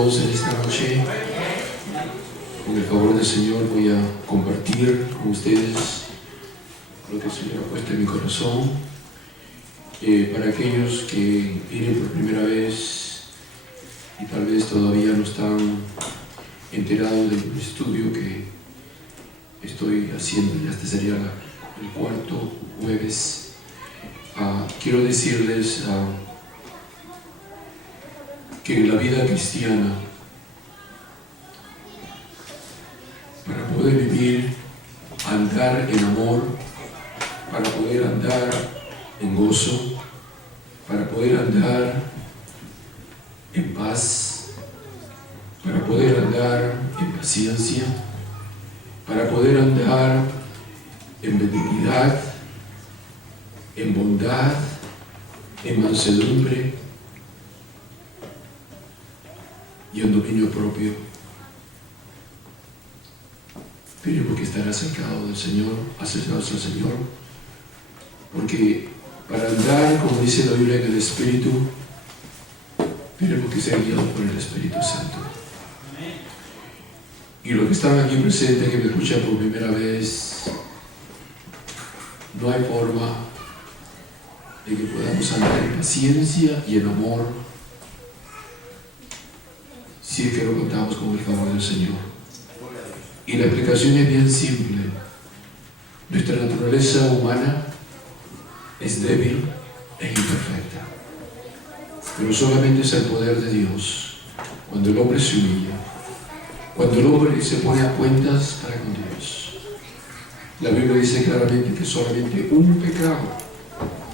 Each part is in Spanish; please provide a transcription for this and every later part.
todos en esta noche. Con el favor del Señor voy a compartir con ustedes lo que el Señor ha puesto en mi corazón. Para aquellos que vienen por primera vez y tal vez todavía no están enterados del estudio que estoy haciendo, ya este sería el cuarto jueves, quiero decirles que en la vida cristiana, para poder vivir, andar en amor, para poder andar en gozo, para poder andar en paz, para poder andar en paciencia, para poder andar en benignidad, en bondad, en mansedumbre y en dominio propio. Tenemos que estar acercados del Señor, acercados al Señor, porque para andar, como dice la Biblia, en el Espíritu, tenemos que ser guiados por el Espíritu Santo. Y los que están aquí presentes, que me escuchan por primera vez, no hay forma de que podamos andar en paciencia y en amor si es que no contamos con el favor del Señor. Y la explicación es bien simple. Nuestra naturaleza humana es débil e imperfecta, pero solamente es el poder de Dios cuando el hombre se humilla, cuando el hombre se pone a cuentas para con Dios. La Biblia dice claramente que solamente un pecado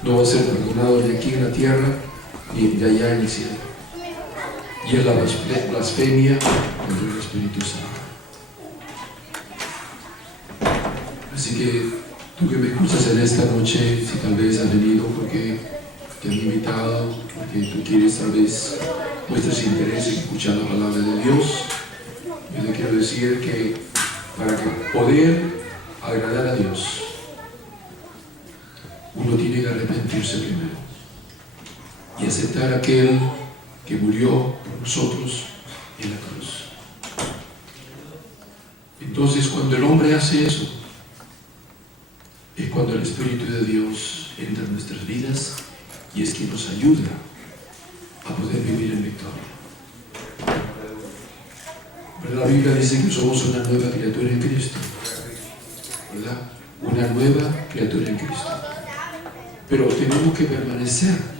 no va a ser perdonado ni aquí en la tierra ni de allá en el cielo, y es la blasfemia contra el Espíritu Santo. Así que tú que me escuchas en esta noche, si tal vez has venido porque te han invitado, porque tú quieres tal vez muestras interés en escuchar la palabra de Dios, yo te quiero decir que para que poder agradar a Dios, uno tiene que arrepentirse primero y aceptar a aquel que murió por nosotros en la cruz. Entonces, cuando el hombre hace eso, es cuando el Espíritu de Dios entra en nuestras vidas y es quien nos ayuda a poder vivir en victoria. Pero la Biblia dice que somos una nueva criatura en Cristo, ¿verdad? Una nueva criatura en Cristo. Pero tenemos que permanecer.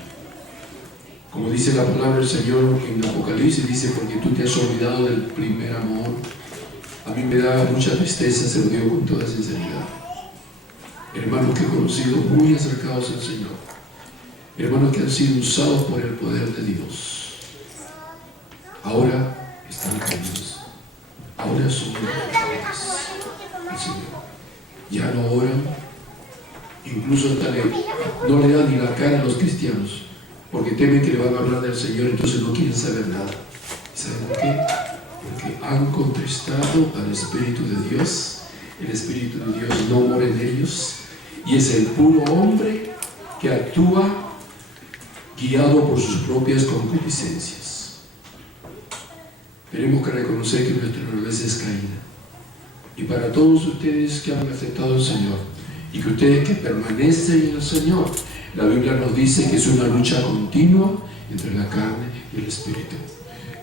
Como dice la palabra del Señor en Apocalipsis, dice, porque tú te has olvidado del primer amor. A mí me da mucha tristeza, se lo digo con toda sinceridad. Hermanos que he conocido muy acercados al Señor, hermanos que han sido usados por el poder de Dios, ahora están caídos, ahora son rebeldes al Señor, ya no oran, incluso no le dan ni la cara a los cristianos, porque temen que le van a hablar del Señor, entonces no quieren saber nada. ¿Saben por qué? Porque han contestado al Espíritu de Dios. El Espíritu de Dios no mora en ellos y es el puro hombre que actúa guiado por sus propias concupiscencias. Tenemos que reconocer que nuestra naturaleza es caída. Y para todos ustedes que han aceptado al Señor y que ustedes que permanecen en el Señor, la Biblia nos dice que es una lucha continua entre la carne y el Espíritu.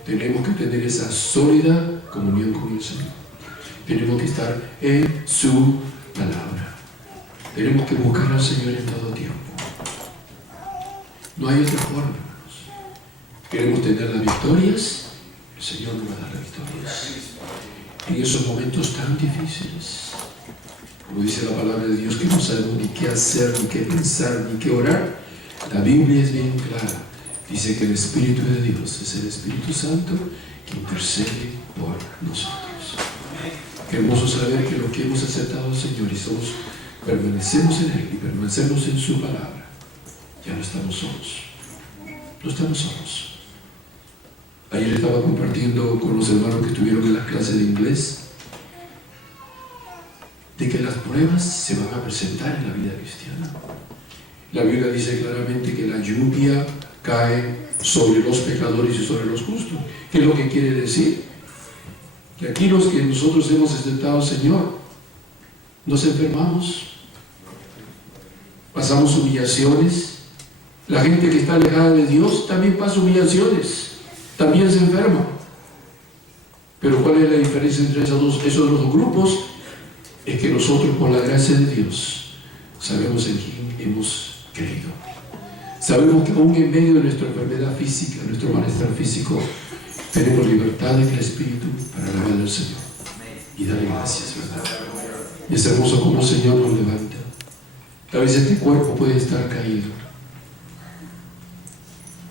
Tenemos que tener esa sólida comunión con el Señor. Tenemos que estar en su palabra. Tenemos que buscar al Señor en todo tiempo. No hay otra forma, hermanos. Queremos tener las victorias, el Señor nos va a dar las victorias. En esos momentos tan difíciles, como dice la palabra de Dios, que no sabemos ni qué hacer, ni qué pensar, ni qué orar, la Biblia es bien clara. Dice que el Espíritu de Dios es el Espíritu Santo que intercede por nosotros. Qué hermoso saber que lo que hemos aceptado al Señor y permanecemos en Él y permanecemos en su palabra, ya no estamos solos. No estamos solos. Ayer estaba compartiendo con los hermanos que estuvieron en las clases de inglés de que las pruebas se van a presentar en la vida cristiana. La Biblia dice claramente que la lluvia cae sobre los pecadores y sobre los justos. ¿Qué es lo que quiere decir? Que aquí los que nosotros hemos aceptado al Señor, nos enfermamos, pasamos humillaciones. La gente que está alejada de Dios también pasa humillaciones, también se enferma. Pero ¿cuál es la diferencia entre esos dos grupos? Es que nosotros, por la gracia de Dios, sabemos en quién hemos creído. Sabemos que aún en medio de nuestra enfermedad física, nuestro malestar físico, tenemos libertad en el Espíritu para alabar al Señor y darle gracias, ¿verdad? Y es hermoso como el Señor nos levanta. A veces este cuerpo puede estar caído.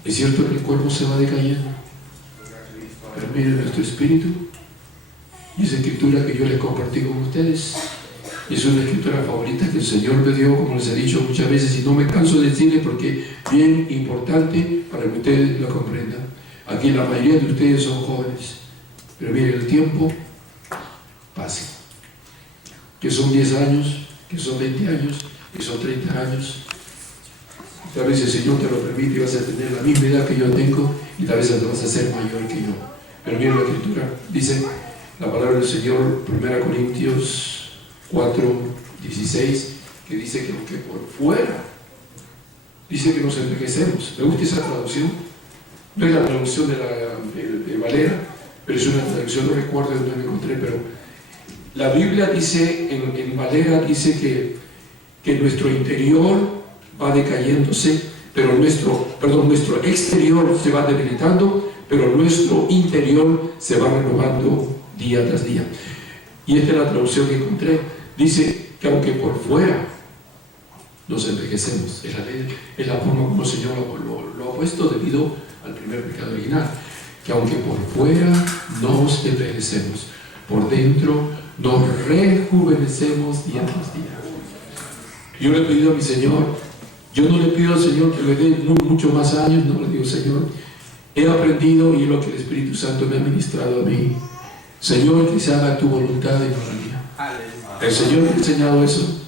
Es cierto que el cuerpo se va decayendo, pero miren nuestro espíritu. Y esa escritura que yo les compartí con ustedes es una escritura favorita que el Señor me dio, como les he dicho muchas veces, y no me canso de decirles porque es bien importante para que ustedes lo comprendan. Aquí la mayoría de ustedes son jóvenes, pero miren, el tiempo pasa. Que son 10 años, que son 20 años, que son 30 años. Tal vez el Señor te lo permite y vas a tener la misma edad que yo tengo y tal vez te vas a ser mayor que yo. Pero miren la escritura, dice la palabra del Señor, 1 Corintios 4:16, que dice que aunque por fuera, dice que nos envejecemos. Me gusta esa traducción. No es la traducción de Valera, pero es una traducción, no recuerdo de dónde me encontré, pero la Biblia dice, en Valera dice que nuestro interior va decayéndose, pero nuestro exterior se va debilitando, pero nuestro interior se va renovando día tras día. Y esta es la traducción que encontré. Dice que aunque por fuera nos envejecemos, es la forma como el Señor lo ha puesto debido al primer pecado original, que aunque por fuera nos envejecemos, por dentro nos rejuvenecemos día tras día. Yo le he pedido a mi Señor, yo no le pido al Señor que me dé muchos más años, no le digo, Señor, he aprendido y es lo que el Espíritu Santo me ha ministrado a mí. Señor, que se haga tu voluntad y no la mía. El Señor me ha enseñado eso.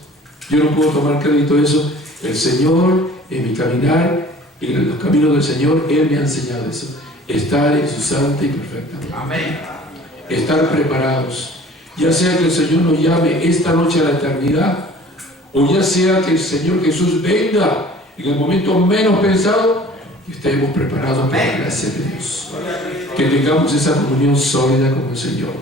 Yo no puedo tomar crédito de eso. El Señor, en mi caminar, en los caminos del Señor, Él me ha enseñado eso. Estar en su santa y perfecta voluntad. Amén. Estar preparados. Ya sea que el Señor nos llame esta noche a la eternidad, o ya sea que el Señor Jesús venga en el momento menos pensado, que estemos preparados por la gracia de Dios. Que tengamos esa comunión sólida con el Señor.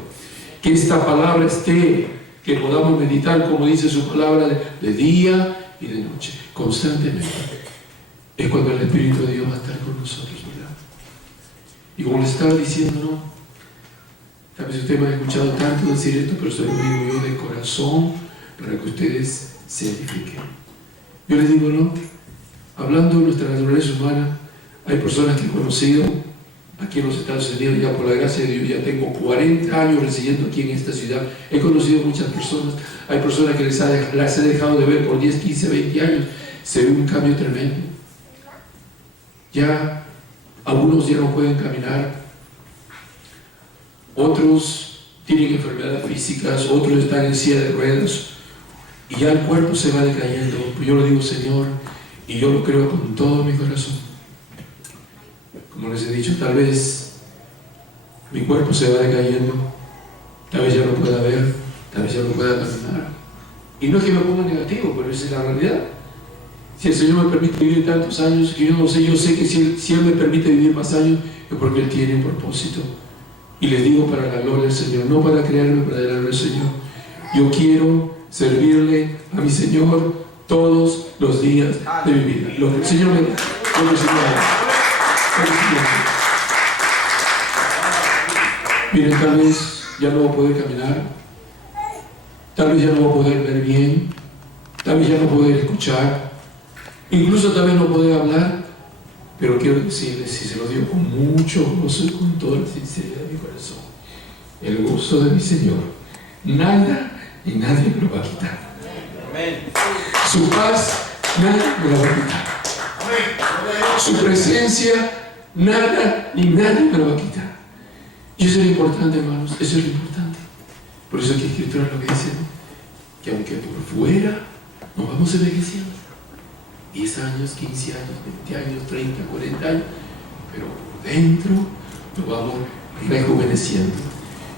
Que esta palabra esté, que podamos meditar, como dice su palabra, de día y de noche, constantemente. Es cuando el Espíritu de Dios va a estar con nosotros, ¿verdad? Y como les estaba diciendo, ¿no? Tal vez ustedes me han escuchado tanto decir esto, pero se lo digo yo de corazón para que ustedes se edifiquen. Yo les digo, ¿no? Hablando de nuestra naturaleza humana, hay personas que he conocido aquí en los Estados Unidos, ya por la gracia de Dios, ya tengo 40 años residiendo aquí en esta ciudad. He conocido muchas personas. Hay personas que las he dejado de ver por 10, 15, 20 años. Se ve un cambio tremendo. Ya algunos ya no pueden caminar, otros tienen enfermedades físicas, otros están en silla de ruedas y ya el cuerpo se va decayendo. Yo lo digo, Señor, y yo lo creo con todo mi corazón. Como les he dicho, tal vez mi cuerpo se va decayendo, tal vez ya no pueda ver, tal vez ya no pueda caminar. Y no es que me ponga negativo, pero esa es la realidad. Si el Señor me permite vivir tantos años, que yo no sé, yo sé que si Él me permite vivir más años, es porque Él tiene un propósito. Y les digo para la gloria del Señor, no para creerme, para la gloria del Señor. Yo quiero servirle a mi Señor todos los días de mi vida. Lo que el Señor me da, lo que el Señor me da. Miren, tal vez ya no voy a poder caminar, tal vez ya no voy a poder ver bien, tal vez ya no poder escuchar, incluso tal vez no poder hablar, pero quiero decirles, y se lo digo con mucho gozo y con toda la sinceridad de mi corazón, el gozo de mi Señor, nada y nadie me lo va a quitar. Su paz, nada me lo va a quitar. Su presencia, nada ni nadie me lo va a quitar. Y eso es lo importante, hermanos, eso es lo importante. Por eso que la Escritura lo que dice, ¿no? Que aunque por fuera nos vamos envejeciendo, 10 años, 15 años, 20 años, 30, 40 años, pero por dentro nos vamos rejuveneciendo.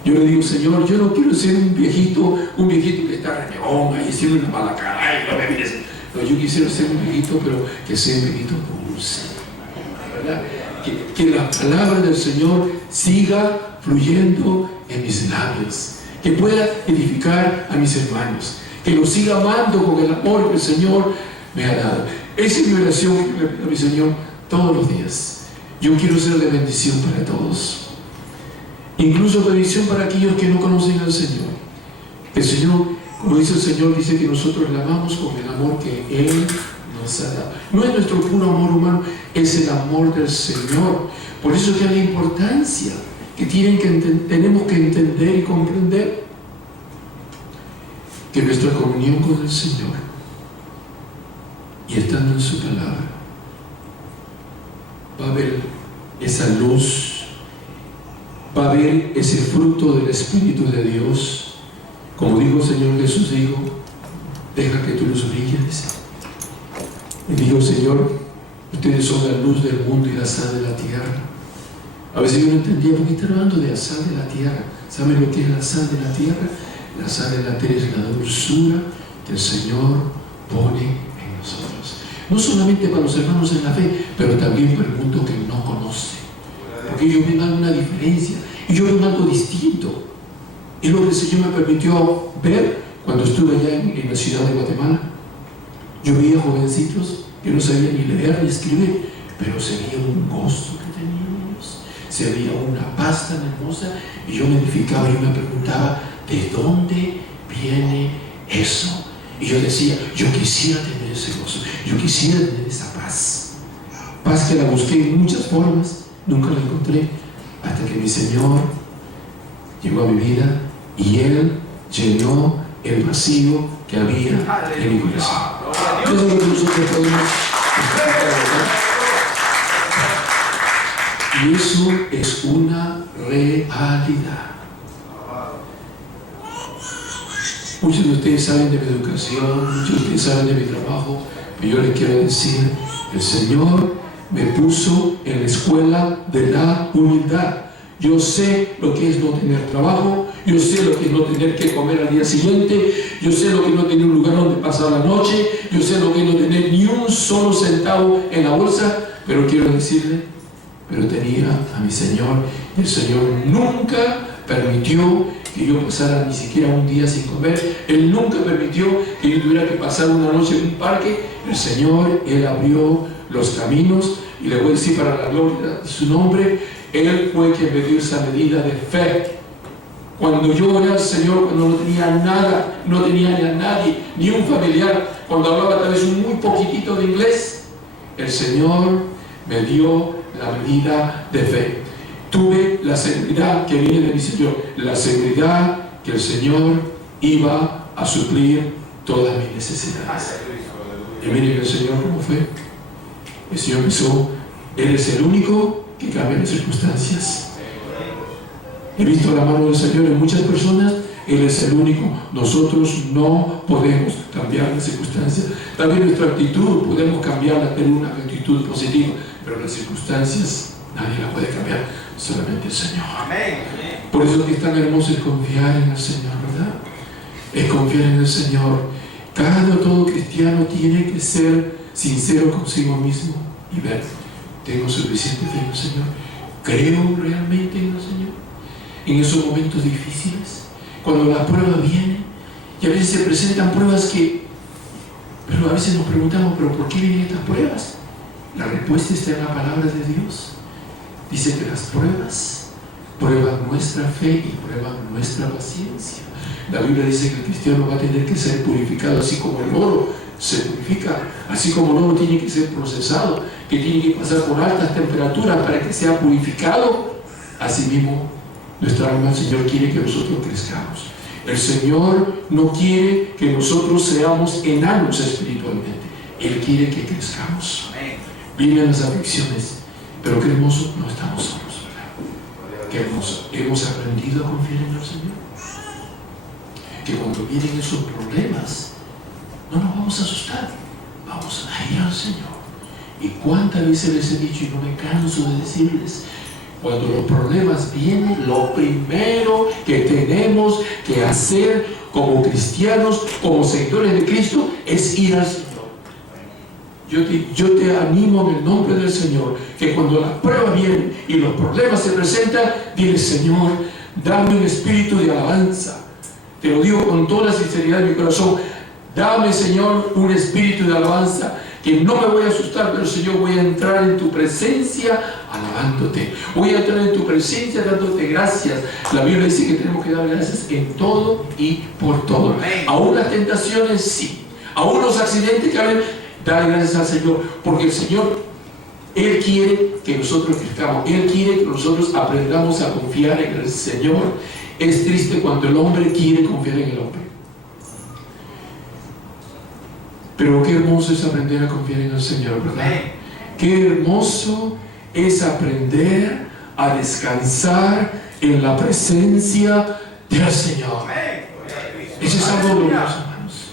Yo le digo, Señor, yo no quiero ser un viejito que está renegón ahí, haciendo una mala cara, ay, no me mires. No, yo quisiera ser un viejito, pero que sea un viejito dulce, ¿verdad? Que la palabra del Señor siga fluyendo en mis labios, que pueda edificar a mis hermanos, que los siga amando con el amor que el Señor me ha dado. Esa es mi oración que le pido a mi Señor todos los días. Yo quiero ser de bendición para todos, incluso bendición para aquellos que no conocen al Señor. El Señor, como dice el Señor, dice que nosotros le amamos con el amor que Él nos ha dado. No es nuestro puro amor humano, es el amor del Señor. Por eso es que hay la importancia que tenemos que entender y comprender que nuestra comunión con el Señor y estando en su palabra va a haber esa luz, va a haber ese fruto del Espíritu de Dios. Como dijo el Señor Jesús, dijo, deja que tu luz brille, dice. Y dijo, Señor, ustedes son la luz del mundo y la sal de la tierra. A veces yo no entendía por qué está hablando de la sal de la tierra. ¿Saben lo que es la sal de la tierra? La sal de la tierra es la dulzura que el Señor pone en nosotros. No solamente para los hermanos en la fe, pero también para el mundo que no conoce. Porque ellos ven alguna diferencia y yo veo algo distinto. Es lo que el Señor me permitió ver cuando estuve allá en la ciudad de Guatemala. Yo veía jovencitos que no sabían ni leer ni escribir, pero se veía un gozo que tenían ellos, se veía una paz tan hermosa, y yo me edificaba y me preguntaba, ¿de dónde viene eso? Y yo decía, yo quisiera tener ese gozo, yo quisiera tener esa paz. Paz que la busqué en muchas formas, nunca la encontré, hasta que mi Señor llegó a mi vida y Él llenó el vacío que había en mi corazón. Eso es lo que nosotros podemos explicar. Y eso es una realidad. Muchos de ustedes saben de mi educación, muchos de ustedes saben de mi trabajo, pero yo les quiero decir, el Señor me puso en la escuela de la humildad. Yo sé lo que es no tener trabajo, yo sé lo que es no tener que comer al día siguiente, yo sé lo que es no tener un lugar donde pasar la noche, yo sé lo que es no tener ni un solo centavo en la bolsa, pero quiero decirle, pero tenía a mi Señor, y el Señor nunca permitió que yo pasara ni siquiera un día sin comer. Él nunca permitió que yo tuviera que pasar una noche en un parque. El Señor, Él abrió los caminos, y le voy a decir, para la gloria de su nombre, Él fue quien me dio esa medida de fe. Cuando yo oré al Señor, cuando no tenía nada, no tenía ni a nadie, ni un familiar, cuando hablaba tal vez un muy poquitito de inglés, el Señor me dio la medida de fe. Tuve la seguridad que viene de mi Señor, la seguridad que el Señor iba a suplir todas mis necesidades. Y miren el Señor cómo fue. El Señor pensó, Él es el único que cambia las circunstancias. He visto la mano del Señor en muchas personas. Él es el único. Nosotros no podemos cambiar las circunstancias. También nuestra actitud podemos cambiarla, tener una actitud positiva, pero las circunstancias nadie la puede cambiar, solamente el Señor. Por eso es que es tan hermoso es confiar en el Señor, ¿verdad? Es confiar en el Señor. Todo cristiano tiene que ser sincero consigo mismo y ver, ¿tengo suficiente fe en el Señor? ¿Creo realmente en el Señor? En esos momentos difíciles, cuando la prueba viene, y a veces se presentan pruebas pero a veces nos preguntamos, ¿pero por qué vienen estas pruebas? La respuesta está en la palabra de Dios. Dice que las pruebas prueban nuestra fe y prueban nuestra paciencia. La Biblia dice que el cristiano va a tener que ser purificado, así como el oro se purifica, así como el oro tiene que ser procesado, que tiene que pasar por altas temperaturas para que sea purificado. Asimismo, nuestra alma, el Señor quiere que nosotros crezcamos. El Señor no quiere que nosotros seamos enanos espiritualmente. Él quiere que crezcamos. Vienen las aflicciones, pero qué hermoso, no estamos solos, ¿verdad? Qué hermoso. Hemos aprendido a confiar en el Señor. Que cuando vienen esos problemas, no nos vamos a asustar, vamos a ir al Señor. ¿Y cuántas veces les he dicho y no me canso de decirles? Cuando los problemas vienen, lo primero que tenemos que hacer como cristianos, como seguidores de Cristo, es ir al Señor. Yo te animo en el nombre del Señor, que cuando las pruebas vienen y los problemas se presentan, dile: Señor, dame un espíritu de alabanza. Te lo digo con toda la sinceridad de mi corazón. Dame, Señor, un espíritu de alabanza, que no me voy a asustar, pero Señor, voy a entrar en tu presencia alabándote. Voy a entrar en tu presencia dándote gracias. La Biblia dice que tenemos que dar gracias en todo y por todo. Aún las tentaciones, sí. Aún los accidentes que haben, dar gracias al Señor, porque el Señor, Él quiere que nosotros crezcamos. Él quiere que nosotros aprendamos a confiar en el Señor. Es triste cuando el hombre quiere confiar en el hombre. Pero qué hermoso es aprender a confiar en el Señor, ¿verdad? Qué hermoso es aprender a descansar en la presencia del Señor. Eso es algo glorioso, hermanos.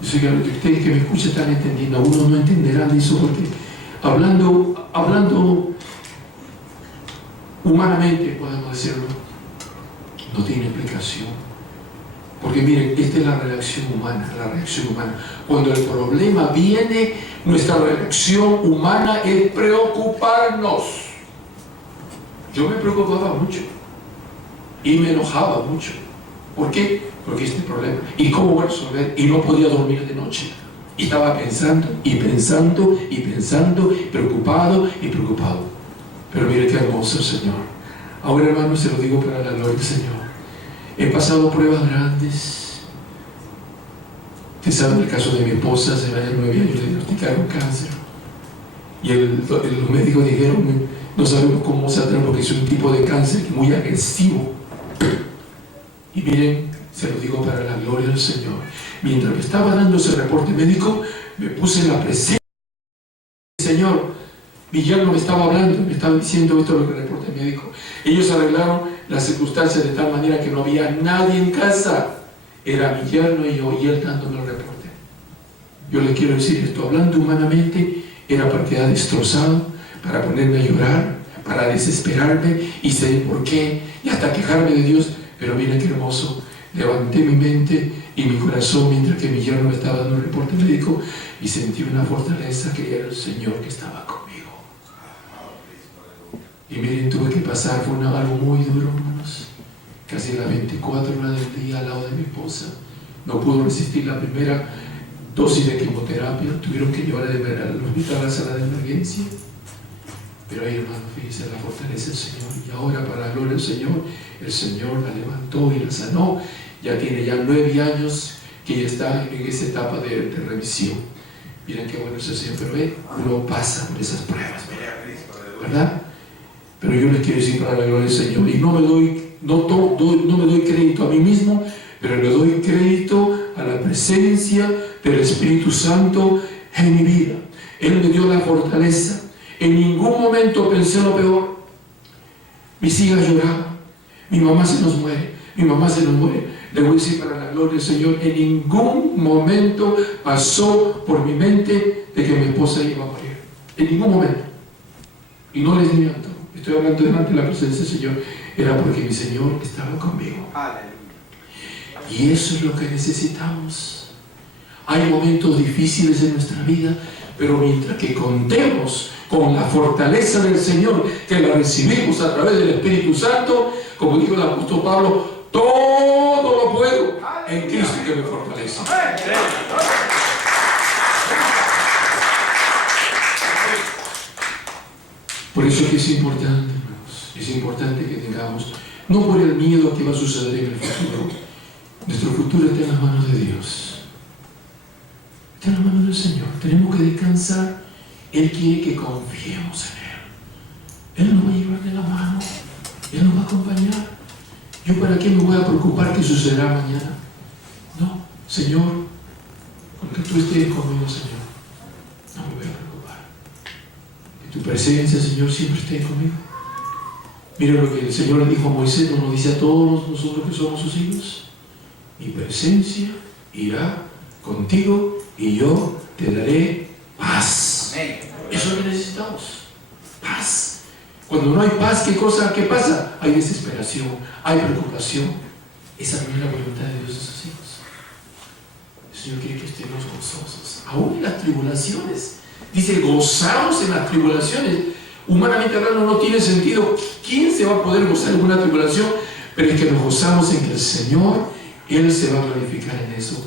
Yo sé que ustedes que me escuchan están entendiendo. Algunos no entenderán de eso porque hablando humanamente, podemos decirlo, no tiene explicación. Porque miren, esta es la reacción humana, Cuando el problema viene, nuestra reacción humana es preocuparnos. Yo me preocupaba mucho y me enojaba mucho. ¿Por qué? Porque este problema. ¿Y cómo voy a resolver? Y no podía dormir de noche. Y estaba pensando, preocupado. Pero mire qué hermoso el Señor. Ahora, hermanos, se lo digo para la gloria del Señor. He pasado pruebas grandes. Ustedes saben el caso de mi esposa. Hace 9 años le diagnosticaron cáncer. Y los médicos dijeron: no sabemos cómo saldrá porque es un tipo de cáncer muy agresivo. Y miren, se lo digo para la gloria del Señor. Mientras me estaba dando ese reporte médico, me puse en la presencia del Señor. Mi yerno me estaba hablando, me estaba diciendo esto es el reporte médico. Ellos arreglaron las circunstancias de tal manera que no había nadie en casa. Era mi yerno y yo, y él dándome el reporte. Yo le quiero decir esto, hablando humanamente, era para quedar destrozado, para ponerme a llorar, para desesperarme y sé por qué, y hasta quejarme de Dios. Pero miren qué hermoso, levanté mi mente y mi corazón mientras que mi yerno me estaba dando un reporte médico y sentí una fortaleza que era el Señor que estaba conmigo. Y miren, tuve que pasar, fue algo muy duro, hermanos. Casi las 24 horas del día al lado de mi esposa. No pudo resistir la primera dosis de quimioterapia. Tuvieron que llevarla al hospital a la sala de emergencia. Pero ahí, hermanos, fíjense la fortaleza del Señor. Y ahora, para la gloria del Señor, el Señor la levantó y la sanó. Ya tiene 9 años que ella está en esa etapa de remisión. Miren qué bueno es el Señor. Pero uno pasa por esas pruebas, ¿verdad? Pero yo les quiero decir para la gloria del Señor, y no me doy crédito a mí mismo, pero le doy crédito a la presencia del Espíritu Santo en mi vida. Él me dio la fortaleza. En ningún momento pensé lo peor. Mis hijas lloraban. Mi mamá se nos muere. Le voy a decir para la gloria del Señor, en ningún momento pasó por mi mente de que mi esposa iba a morir. En ningún momento. Y no les miento. Estoy hablando delante de la presencia del Señor. Era porque mi Señor estaba conmigo. Y eso es lo que necesitamos. Hay momentos difíciles en nuestra vida, pero mientras que contemos con la fortaleza del Señor, que la recibimos a través del Espíritu Santo, como dijo el apóstol Pablo, todo lo puedo en Cristo que me fortalece. Por eso es que es importante, hermanos, es importante que tengamos, no por el miedo a que va a suceder en el futuro, nuestro futuro está en las manos de Dios, está en las manos del Señor. Tenemos que descansar. Él quiere que confiemos en Él. Él nos va a llevar de la mano, Él nos va a acompañar. ¿Yo para qué me voy a preocupar qué sucederá mañana? No, Señor, con que tú estés conmigo, Señor, no me voy a preocupar. Que tu presencia, Señor, siempre esté conmigo. Mira lo que el Señor le dijo a Moisés, nos lo dice a todos nosotros que somos sus hijos. Mi presencia irá contigo y yo te daré paz. Cuando no hay paz, ¿qué pasa? Hay desesperación, hay preocupación. Esa no es la voluntad de Dios de sus hijos. El Señor quiere que estemos gozosos, aún en las tribulaciones. Dice, gozaos en las tribulaciones. Humanamente hablando no tiene sentido. ¿Quién se va a poder gozar en una tribulación? Pero es que nos gozamos en que el Señor, Él se va a glorificar en eso.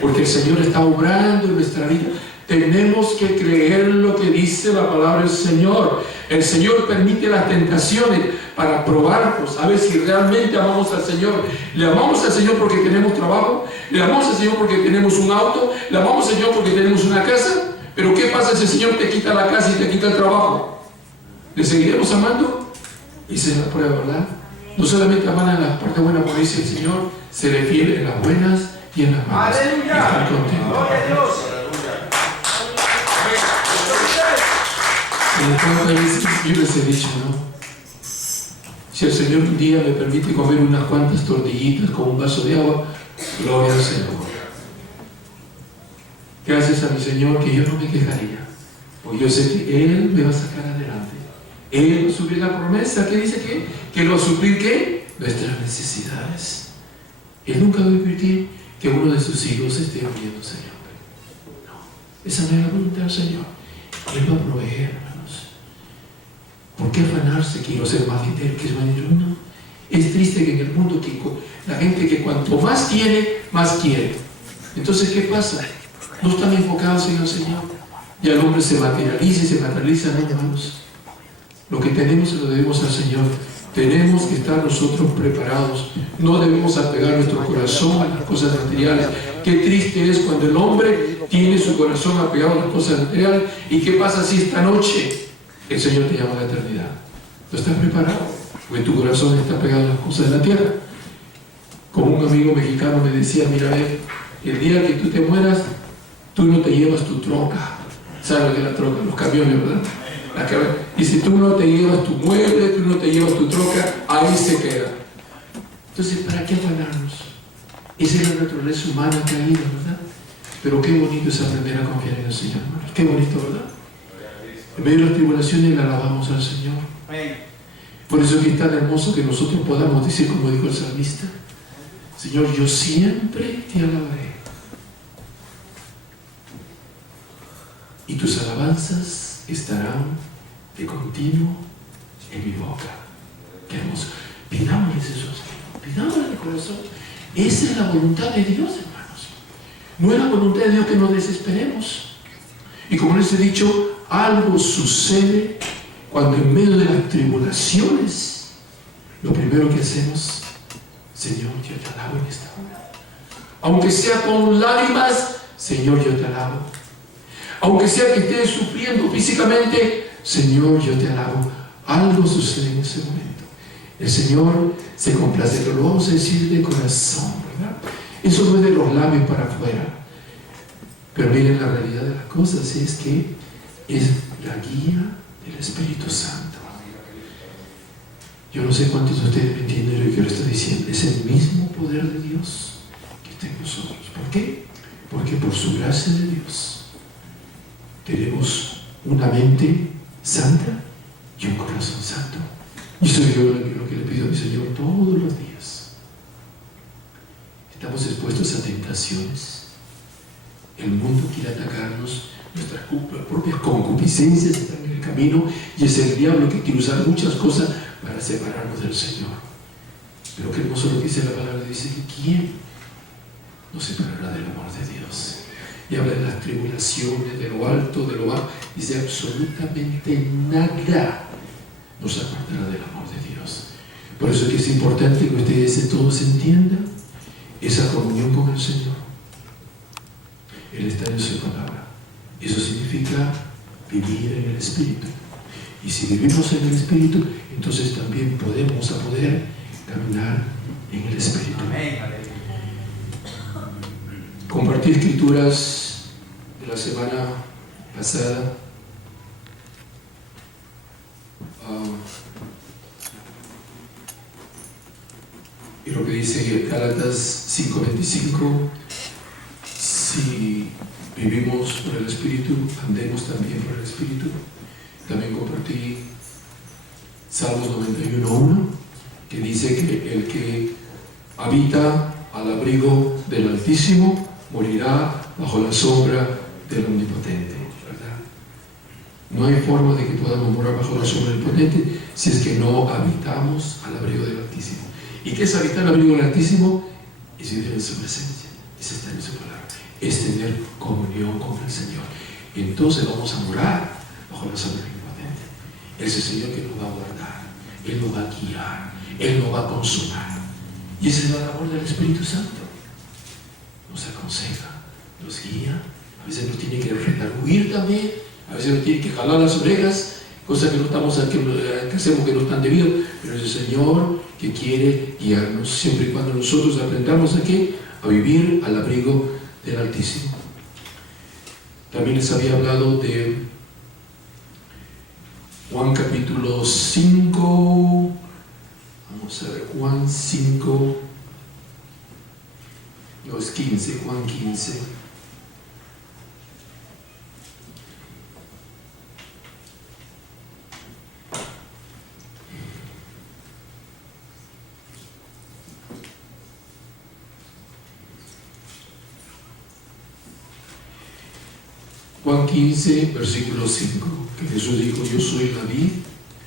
Porque el Señor está obrando en nuestra vida. Tenemos que creer lo que dice la palabra del Señor. El Señor permite las tentaciones para probarnos, a ver si realmente amamos al Señor. Le amamos al Señor porque tenemos trabajo, le amamos al Señor porque tenemos un auto, le amamos al Señor porque tenemos una casa. Pero ¿qué pasa si el Señor te quita la casa y te quita el trabajo? ¿Le seguiremos amando? Y se la prueba, ¿verdad? No solamente amar en las partes buenas, como dice el Señor, se le fiel en las buenas y en las malas. ¡Aleluya! ¡Gloria a Dios! ¿Cuántas veces yo les he dicho, no? Si el Señor un día me permite comer unas cuantas tortillitas con un vaso de agua, gloria al Señor. Gracias a mi Señor que yo no me quejaría, porque yo sé que Él me va a sacar adelante. Él va a suplir la promesa que dice que Él va a suplir ¿qué? Nuestras necesidades. Él nunca va a permitir que uno de sus hijos esté muriéndose de hambre. No, esa no es la voluntad del Señor. Él va a proveer, hermanos. ¿Por qué afanarse? Quiero ser más dinero, que es más dinero. No. Es triste que en el mundo la gente que cuanto más tiene, más quiere. Entonces, ¿qué pasa? No están enfocados en el Señor. Y el hombre se materializa y se materializa, no, hermanos. Lo que tenemos se lo debemos al Señor. Tenemos que estar nosotros preparados. No debemos apegar nuestro corazón a las cosas materiales. Qué triste es cuando el hombre tiene su corazón apegado a las cosas materiales. ¿Y qué pasa si esta noche el Señor te llama a la eternidad? ¿No estás preparado? Porque tu corazón está pegado a las cosas de la tierra. Como un amigo mexicano me decía, mira, el día que tú te mueras, tú no te llevas tu troca. ¿Sabes lo que es la troca? Los camiones, ¿verdad? Y si tú no te llevas tu mueble, tú no te llevas tu troca, ahí se queda. Entonces, ¿para qué afanarnos? Esa es la naturaleza humana que ha ido, ¿verdad? Pero qué bonito es aprender a confiar en el Señor, hermanos. Qué bonito, ¿verdad? En medio de las tribulaciones le alabamos al Señor. Por eso es que es tan hermoso que nosotros podamos decir, como dijo el salmista, Señor, yo siempre te alabaré. Y tus alabanzas estarán de continuo en mi boca. Qué hermoso. Pidámosle eso, pidámosle de corazón. Esa es la voluntad de Dios, hermanos. No es la voluntad de Dios que nos desesperemos. Y como les he dicho, algo sucede cuando en medio de las tribulaciones, lo primero que hacemos, Señor, yo te alabo en esta hora. Aunque sea con lágrimas, Señor, yo te alabo. Aunque sea que estés sufriendo físicamente, Señor, yo te alabo. Algo sucede en ese momento. El Señor se complace, pero lo vamos a decir de corazón, ¿verdad? Eso no es de los labios para afuera. Pero miren, la realidad de las cosas es que es la guía del Espíritu Santo. Yo no sé cuántos de ustedes me entienden lo que yo les estoy diciendo. Es el mismo poder de Dios que está en nosotros. ¿Por qué? Porque por su gracia de Dios tenemos una mente santa y un corazón santo. Y eso es lo que le pido a mi Señor todos los días. Estamos expuestos a tentaciones. El mundo quiere atacarnos, nuestras propias concupiscencias están en el camino y es el diablo que quiere usar muchas cosas para separarnos del Señor. Pero qué hermoso lo que dice la palabra, dice que ¿quién nos separará del amor de Dios? Y habla de las tribulaciones, de lo alto, de lo bajo. Dice absolutamente nada nos apartará del amor de Dios. Por eso es que es importante que ustedes todos entiendan esa comunión con el Señor. Él está en su palabra. Eso significa vivir en el Espíritu. Y si vivimos en el Espíritu, entonces también podemos poder caminar en el Espíritu. Compartí escrituras de la semana pasada. Y lo que dice Gálatas 5:25, si vivimos por el Espíritu, andemos también por el Espíritu. También compartí Salmos 91:1, que dice que el que habita al abrigo del Altísimo morirá bajo la sombra del Omnipotente, ¿verdad? No hay forma de que podamos morar bajo la sombra del Omnipotente si es que no habitamos al abrigo del Altísimo. ¿Y qué es habitar al abrigo del Altísimo? Es vivir en su presencia, es estar en su palabra, es tener comunión con el Señor. Entonces vamos a morar bajo la sombra del Omnipotente. Es el Señor que nos va a guardar, Él nos va a guiar, Él nos va a consumar. Y esa es la labor del Espíritu Santo. Nos aconseja, nos guía, a veces nos tiene que redarguir también, a veces nos tiene que jalar las orejas, cosas que no estamos que hacemos que no están debido, pero es el Señor que quiere guiarnos siempre y cuando nosotros aprendamos aquí a vivir al abrigo del Altísimo. También les había hablado de Juan capítulo 5. Vamos a ver, Juan 5, no es 15, Juan 15. Juan 15, versículo 5, que Jesús dijo: yo soy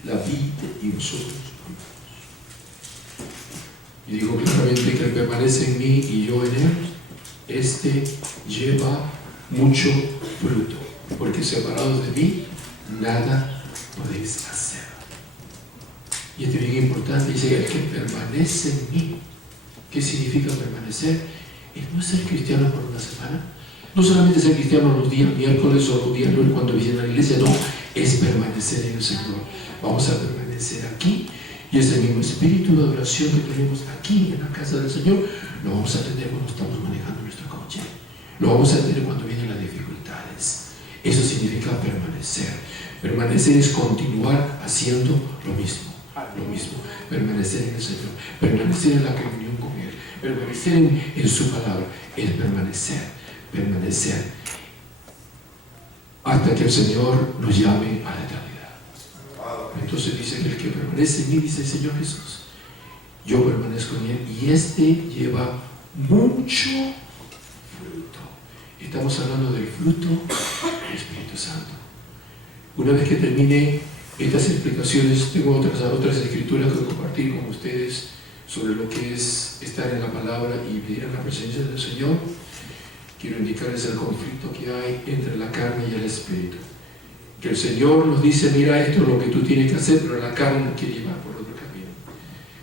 la vid y vosotros. Y dijo claramente que el que permanece en mí y yo en él, este lleva mucho fruto, porque separados de mí nada podéis hacer. Y esto es bien importante, dice: el que permanece en mí. ¿Qué significa permanecer? Es no ser cristiano por una semana, no solamente ser cristiano los días miércoles o los días lunes cuando vienen a la iglesia, no, es permanecer en el Señor. Vamos a permanecer aquí. Y ese mismo espíritu de adoración que tenemos aquí en la casa del Señor, lo vamos a tener cuando estamos manejando nuestro coche. Lo vamos a tener cuando vienen las dificultades. Eso significa permanecer. Permanecer es continuar haciendo lo mismo. Permanecer en el Señor. Permanecer en la comunión con Él. Permanecer en su palabra. Es permanecer. Hasta que el Señor nos llame a la eternidad. Entonces dice que el que permanece en mí, dice el Señor Jesús, yo permanezco en él y este lleva mucho fruto. Estamos hablando del fruto del Espíritu Santo. Una vez que termine estas explicaciones, tengo otras escrituras que compartir con ustedes sobre lo que es estar en la palabra y vivir en la presencia del Señor. Quiero indicarles el conflicto que hay entre la carne y el Espíritu. Que el Señor nos dice: mira, esto es lo que tú tienes que hacer, pero la carne nos quiere llevar por otro camino.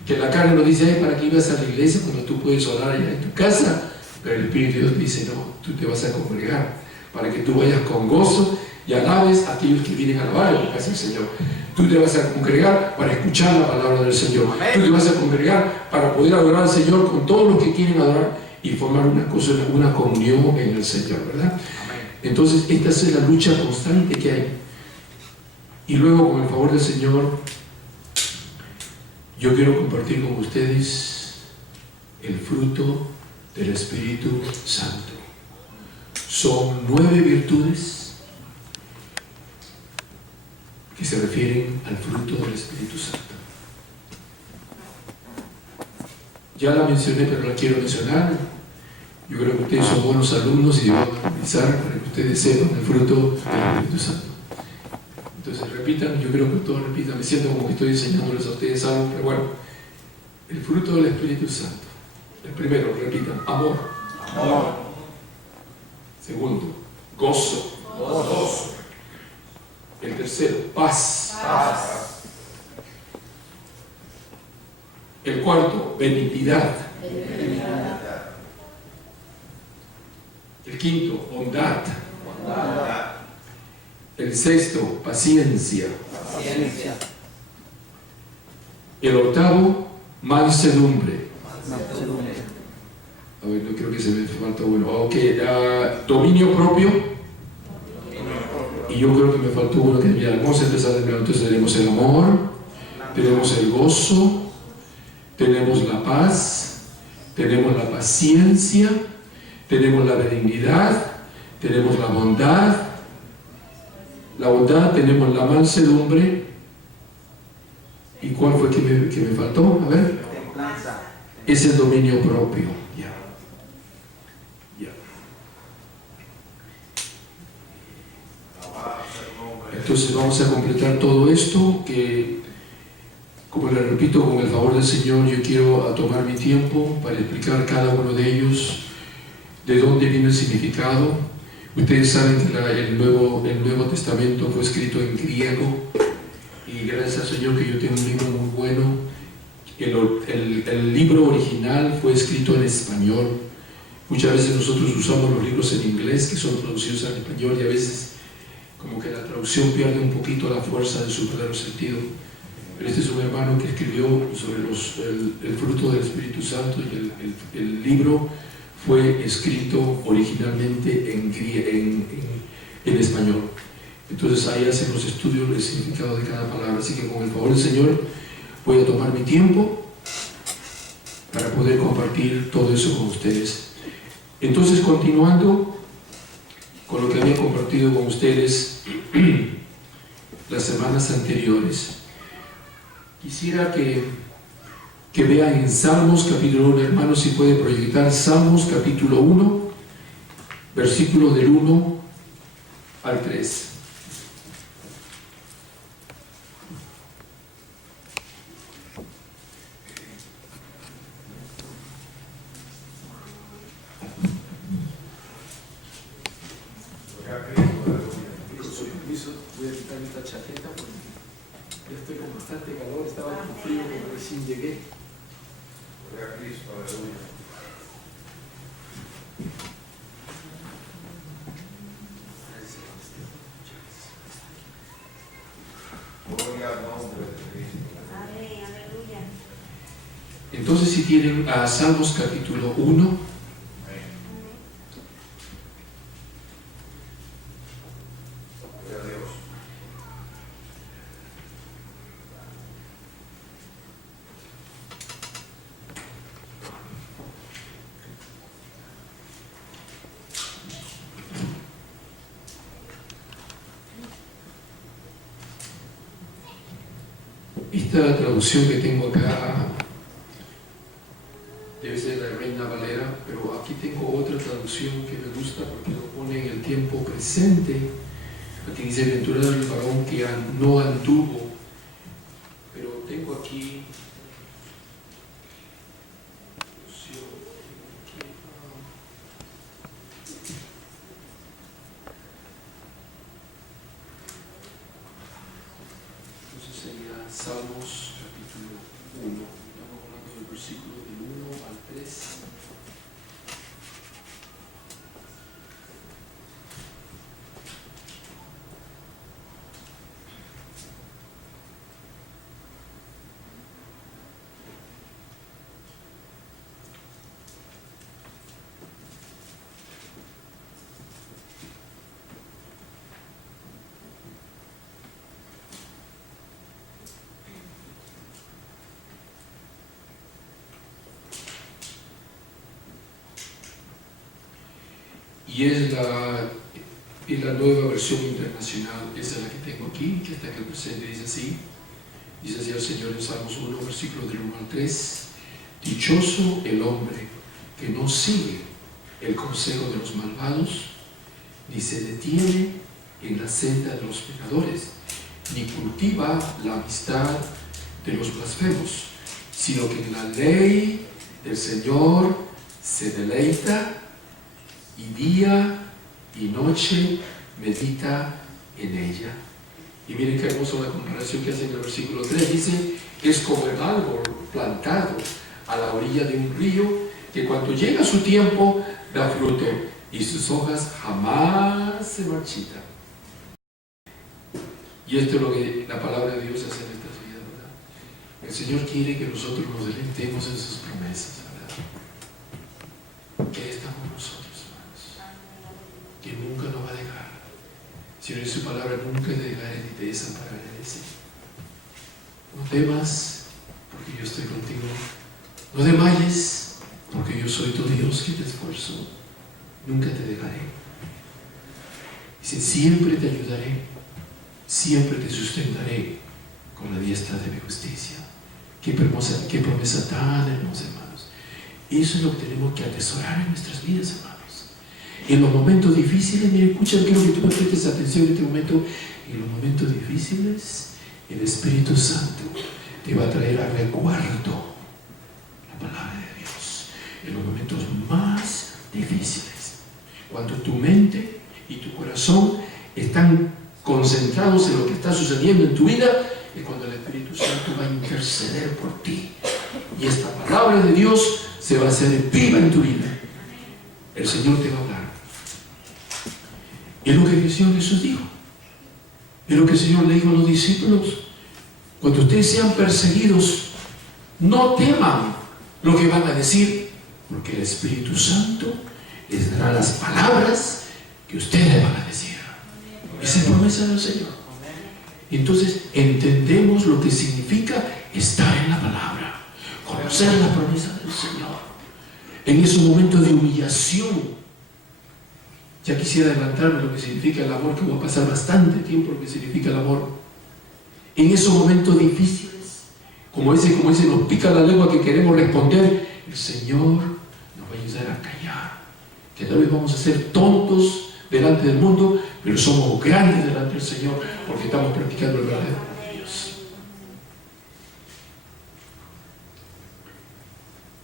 Que la carne nos dice: ¿para qué ibas a la iglesia cuando tú puedes orar allá en tu casa? Pero el Espíritu de Dios dice: no, tú te vas a congregar para que tú vayas con gozo y alabes a aquellos que vienen a alabar en la casa del Señor. Tú te vas a congregar para escuchar la palabra del Señor. Tú te vas a congregar para poder adorar al Señor con todos los que quieren adorar y formar una comunión en el Señor, ¿verdad? Entonces, esta es la lucha constante que hay. Y luego, con el favor del Señor, yo quiero compartir con ustedes el fruto del Espíritu Santo. Son 9 virtudes que se refieren al fruto del Espíritu Santo. Ya la mencioné, pero la quiero mencionar. Yo creo que ustedes son buenos alumnos y van a analizar para que ustedes sepan el fruto del Espíritu Santo. Entonces repitan, yo creo que todos repitan, me siento como que estoy enseñándoles a ustedes algo, pero bueno, el fruto del Espíritu Santo. El primero, repitan, amor. Segundo, gozo. El tercero, paz. El cuarto, benignidad. El quinto, bondad. El sexto, paciencia. El octavo, mansedumbre. A ver, no creo que se me falta uno. Ok, dominio propio. Y yo creo que me faltó uno que mira, vamos a empezar de nuevo. Entonces tenemos el amor, tenemos el gozo, tenemos la paz, tenemos la paciencia, tenemos la benignidad, tenemos la bondad, tenemos la mansedumbre, ¿Y cuál fue que me faltó? A ver. Templanza. Es el dominio propio. Ya. Ya. Entonces vamos a completar todo esto que, como le repito, con el favor del Señor, yo quiero tomar mi tiempo para explicar cada uno de ellos, de dónde viene el significado. Ustedes saben que el Nuevo Testamento fue escrito en griego, y gracias al Señor que yo tengo un libro muy bueno. El libro original fue escrito en español. Muchas veces nosotros usamos los libros en inglés que son traducidos al español, y a veces como que la traducción pierde un poquito la fuerza de su verdadero sentido. Pero este es un hermano que escribió sobre el fruto del Espíritu Santo, y el libro fue escrito originalmente en español. Entonces ahí hacen los estudios del significado de cada palabra. Así que con el favor del Señor voy a tomar mi tiempo para poder compartir todo eso con ustedes. Entonces, continuando con lo que había compartido con ustedes las semanas anteriores, quisiera que vean en Salmos capítulo 1, hermanos, si puede proyectar Salmos capítulo 1, versículos del 1 al 3. Voy a quitarme esta chaqueta porque ya estoy con bastante calor, estaba con frío cuando recién llegué. Gloria a Cristo, aleluya. Gloria al nombre de Cristo. Amén, aleluya. Entonces, si tienen a Salmos capítulo 1, esta traducción que tengo acá debe ser la Reina Valera, pero aquí tengo otra traducción que me gusta porque lo pone en el tiempo presente. Aquí dice: bienaventurado el varón que no anduvo. Pero tengo aquí Salmos capítulo 1, estamos hablando del versículo del 1 al 3. Y es la nueva versión internacional, esa es la que tengo aquí, que está aquí presente, dice así. Dice así el Señor en Salmos 1, versículo del 1 al 3. Dichoso el hombre que no sigue el consejo de los malvados, ni se detiene en la senda de los pecadores, ni cultiva la amistad de los blasfemos, sino que en la ley del Señor se deleita, y día y noche medita en ella. Y miren qué hermosa la comparación que hace en el versículo 3. Dice: es como el árbol plantado a la orilla de un río, que cuando llega su tiempo da fruto, y sus hojas jamás se marchitan. Y esto es lo que la palabra de Dios hace en nuestras vidas, ¿verdad? El Señor quiere que nosotros nos deleitemos en sus promesas, ¿verdad? Que está con nosotros, que nunca nos va a dejar. Si no es su palabra, nunca te dejaré ni te desampararé. No temas, porque yo estoy contigo. No desmayes, porque yo soy tu Dios que te esfuerzo. Nunca te dejaré. Dice: siempre te ayudaré, siempre te sustentaré con la diestra de mi justicia. Qué promesa tan hermosa, hermanos. Eso es lo que tenemos que atesorar en nuestras vidas, hermanos. En los momentos difíciles, mira, escucha, quiero que tú me prestes atención en este momento. En los momentos difíciles, el Espíritu Santo te va a traer a recuerdo la palabra de Dios. En los momentos más difíciles, cuando tu mente y tu corazón están concentrados en lo que está sucediendo en tu vida, es cuando el Espíritu Santo va a interceder por ti. Y esta palabra de Dios se va a hacer viva en tu vida. El Señor te va a hablar. Es lo que el Señor Jesús dijo. Es lo que el Señor le dijo a los discípulos. Cuando ustedes sean perseguidos, no teman lo que van a decir, porque el Espíritu Santo les dará las palabras que ustedes van a decir. Esa es promesa del Señor. Entonces entendemos lo que significa estar en la palabra, conocer la promesa del Señor. En esos momentos de humillación, ya quisiera adelantarme lo que significa el amor, que voy a pasar bastante tiempo lo que significa el amor. En esos momentos difíciles, como ese nos pica la lengua que queremos responder, el Señor nos va a ayudar a callar. Que tal vez vamos a ser tontos delante del mundo, pero somos grandes delante del Señor porque estamos practicando el verdadero de Dios.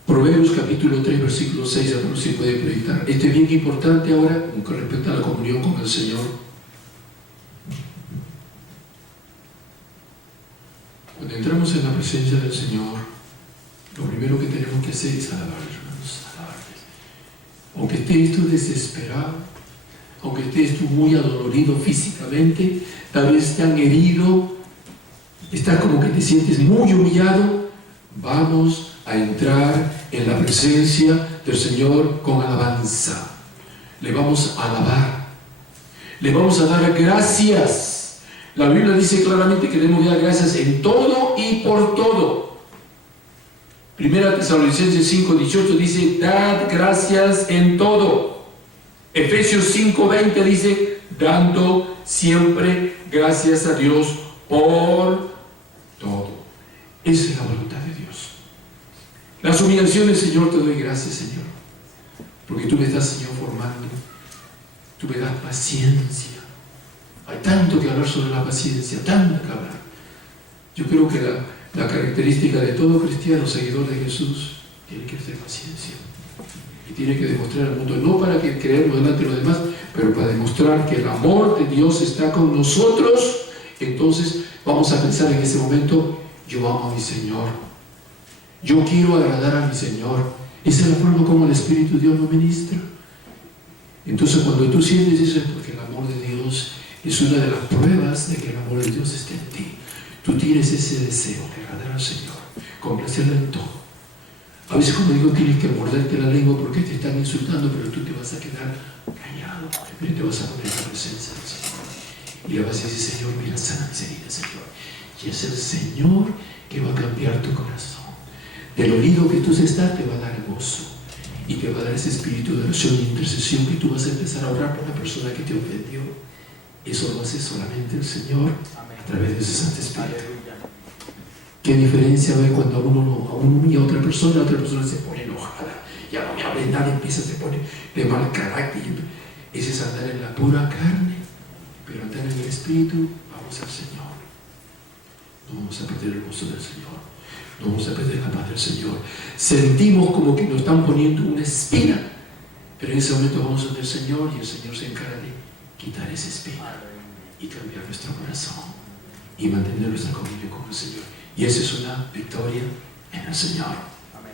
Proverbios capítulo 3, versículo 6, a ver si puede proyectar. Este es bien importante ahora con respecto a la comunión con el Señor. Cuando entramos en la presencia del Señor, lo primero que tenemos que hacer es alabarle, hermanos, alabarle. Aunque estés tú desesperado, aunque estés tú muy adolorido físicamente, tal vez tan herido, estás como que te sientes muy humillado, vamos a entrar en la presencia del Señor con alabanza. Le vamos a alabar, le vamos a dar gracias. La Biblia dice claramente que debemos dar gracias en todo y por todo. Primera Tesalonicenses 5:18 dice, dad gracias en todo. Efesios 5:20 dice, dando siempre gracias a Dios por todo. Esa es la voluntad de Dios. Las humillaciones, Señor, te doy gracias, Señor, porque tú me estás, Señor, formando. Tú me das paciencia. Hay tanto que hablar sobre la paciencia, tanto que hablar. Yo creo que la característica de todo cristiano, seguidor de Jesús, tiene que ser paciencia. Y tiene que demostrar al mundo, no para que creemos delante de los demás, pero para demostrar que el amor de Dios está con nosotros. Entonces vamos a pensar en ese momento, yo amo a mi Señor, yo quiero agradar a mi Señor. Esa es la forma como el Espíritu de Dios nos ministra. Entonces cuando tú sientes eso, es porque el amor de Dios es una de las pruebas de que el amor de Dios está en ti. Tú tienes ese deseo de agradar al Señor, complacerle en todo. A veces, como digo, tienes que morderte la lengua porque te están insultando, pero tú te vas a quedar callado, pero te vas a poner en la presencia del Señor. Y le vas a decir, Señor, mira, sana mis heridas, Señor. Y es el Señor que va a cambiar tu corazón. Del herido que tú estás, te va a dar gozo. Y te va a dar ese espíritu de oración e intercesión que tú vas a empezar a orar por la persona que te ofendió. Eso lo hace solamente el Señor a través de ese Santo Espíritu. ¿Qué diferencia hay cuando uno humilla a otra persona se pone enojada? Ya no me hable nada, se pone de mal carácter. Ese es andar en la pura carne, pero andar en el Espíritu, vamos al Señor. No vamos a perder el gozo del Señor, no vamos a perder la paz del Señor. Sentimos como que nos están poniendo una espina, pero en ese momento vamos al Señor y el Señor se encarga de quitar esa espina y cambiar nuestro corazón y mantener nuestra comunión con el Señor. Y esa es una victoria en el Señor. Amén.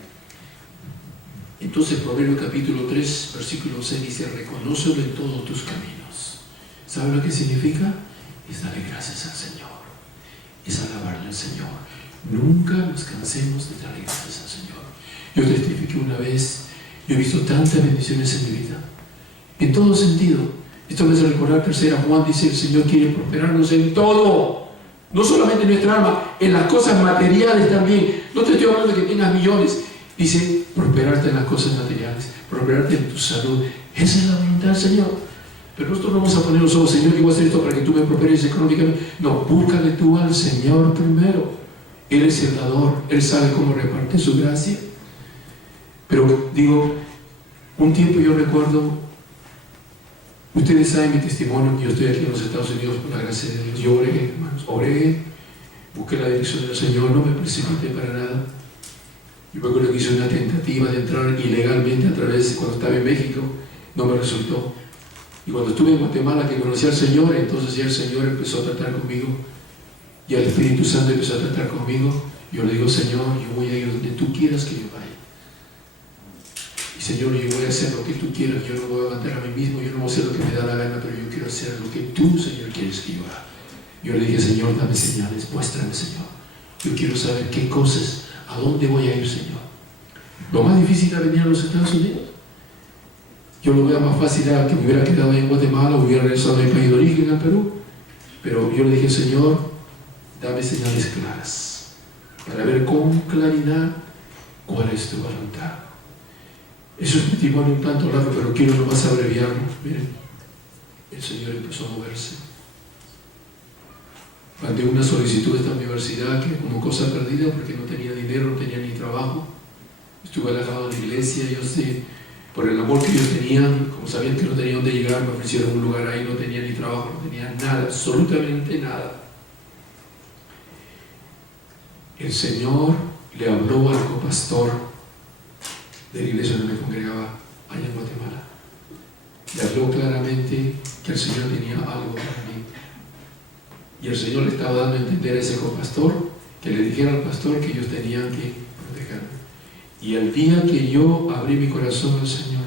Entonces, Proverbios capítulo 3, versículo 6 dice, reconócelo en todos tus caminos. ¿Sabe lo que significa? Es darle gracias al Señor. Es alabarle al Señor. Nunca nos cansemos de darle gracias al Señor. Yo testifiqué una vez, yo he visto tantas bendiciones en mi vida, en todo sentido. Esto me hace recordar 3 Juan, dice, el Señor quiere prosperarnos en todo. No solamente en nuestra alma, en las cosas materiales también. No te estoy hablando de que tengas millones. Dice, prosperarte en las cosas materiales, prosperarte en tu salud. Esa es la voluntad del Señor. Pero nosotros no vamos a poner los ojos, Señor, yo voy a hacer esto para que tú me prosperes económicamente. No, búscale tú al Señor primero. Él es el dador, Él sabe cómo reparte su gracia. Pero digo, un tiempo yo recuerdo, ustedes saben mi testimonio, que yo estoy aquí en los Estados Unidos por la gracia de Dios. Yo oré, hermanos, oré, busqué la dirección del Señor, no me precipité para nada. Yo me acuerdo que hice una tentativa de entrar ilegalmente a través, cuando estaba en México, no me resultó. Y cuando estuve en Guatemala, que conocí al Señor, entonces ya el Señor empezó a tratar conmigo, y el Espíritu Santo empezó a tratar conmigo. Yo le digo, Señor, yo voy a ir donde tú quieras que yo vaya. Y Señor, yo voy a hacer lo que tú quieras, yo no voy a matar a mí mismo, yo no voy a hacer lo que me da la gana, pero yo quiero hacer lo que tú, Señor, quieres que yo haga. Yo le dije, Señor, dame señales, muéstrame, Señor. Yo quiero saber qué cosas, a dónde voy a ir, Señor. Lo más difícil era venir a los Estados Unidos. Yo lo veo más fácil era que me hubiera quedado ahí en Guatemala o hubiera regresado a mi país de origen, al Perú. Pero yo le dije, Señor, dame señales claras para ver con claridad cuál es tu voluntad. Eso es un testimonio un tanto largo, pero quiero nomás abreviarlo. Miren, el Señor empezó a moverse. Mandé una solicitud a esta universidad que como cosa perdida porque no tenía dinero, no tenía ni trabajo. Estuve alejado de la iglesia, yo sé, por el amor que ellos tenían, como sabían que no tenía dónde llegar, me ofrecieron un lugar ahí, no tenía ni trabajo, no tenía nada, absolutamente nada. El Señor le habló al copastor de la iglesia donde me congregaba allá en Guatemala. Le habló claramente que el Señor tenía algo para mí. Y el Señor le estaba dando a entender a ese copastor que le dijera al pastor que ellos tenían que protegerme. Y el día que yo abrí mi corazón al Señor,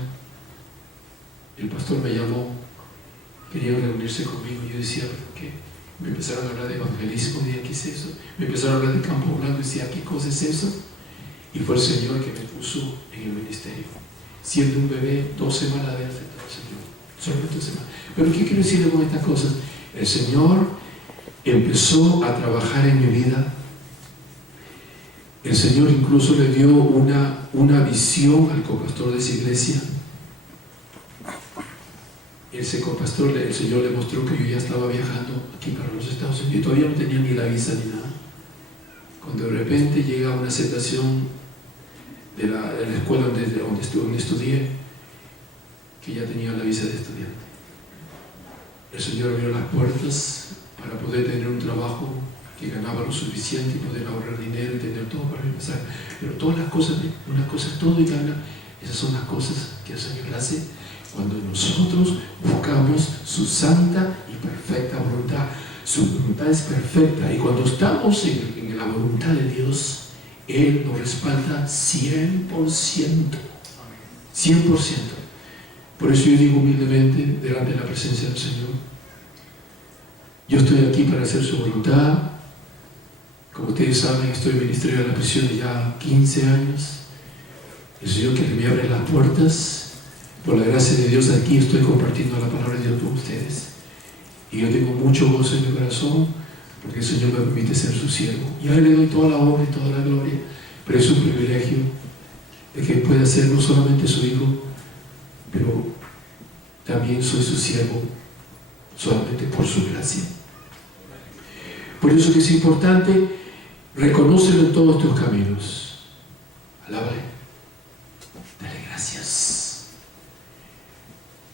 el pastor me llamó, quería reunirse conmigo. Yo decía, ¿pero qué? Me empezaron a hablar de evangelismo, dije, ¿qué es eso? Me empezaron a hablar de Campo Blanco, decía, ¿qué cosa es eso? Y fue el Señor que me puso en el ministerio. Siendo un bebé, 2 semanas de aceptar al Señor, solamente 2 semanas. Pero ¿qué quiero decirle con estas cosas? El Señor empezó a trabajar en mi vida. El Señor incluso le dio una visión al copastor de esa iglesia. Ese copastor, el Señor le mostró que yo ya estaba viajando aquí para los Estados Unidos. Todavía no tenía ni la visa ni nada. Cuando de repente llega una aceptación de la escuela donde estudié, que ya tenía la visa de estudiante. El Señor abrió las puertas para poder tener un trabajo que ganaba lo suficiente y poder ahorrar dinero y tener todo para empezar. Pero todas las cosas, una cosa es todo y gana, esas son las cosas que el Señor hace cuando nosotros buscamos su santa y perfecta voluntad. Su voluntad es perfecta y cuando estamos en la voluntad de Dios, Él nos respalda 100%. 100%. Por eso yo digo humildemente delante de la presencia del Señor, yo estoy aquí para hacer su voluntad. Como ustedes saben, estoy en el Ministerio de la Prisión ya 15 años. El Señor que me abre las puertas. Por la gracia de Dios aquí estoy compartiendo la palabra de Dios con ustedes. Y yo tengo mucho gozo en mi corazón porque el Señor me permite ser su siervo. Y a Él le doy toda la honra y toda la gloria. Pero es un privilegio de que pueda ser no solamente su hijo, pero también soy su siervo solamente por su gracia. Por eso que es importante reconócelo en todos tus caminos. Alábale. Dale gracias.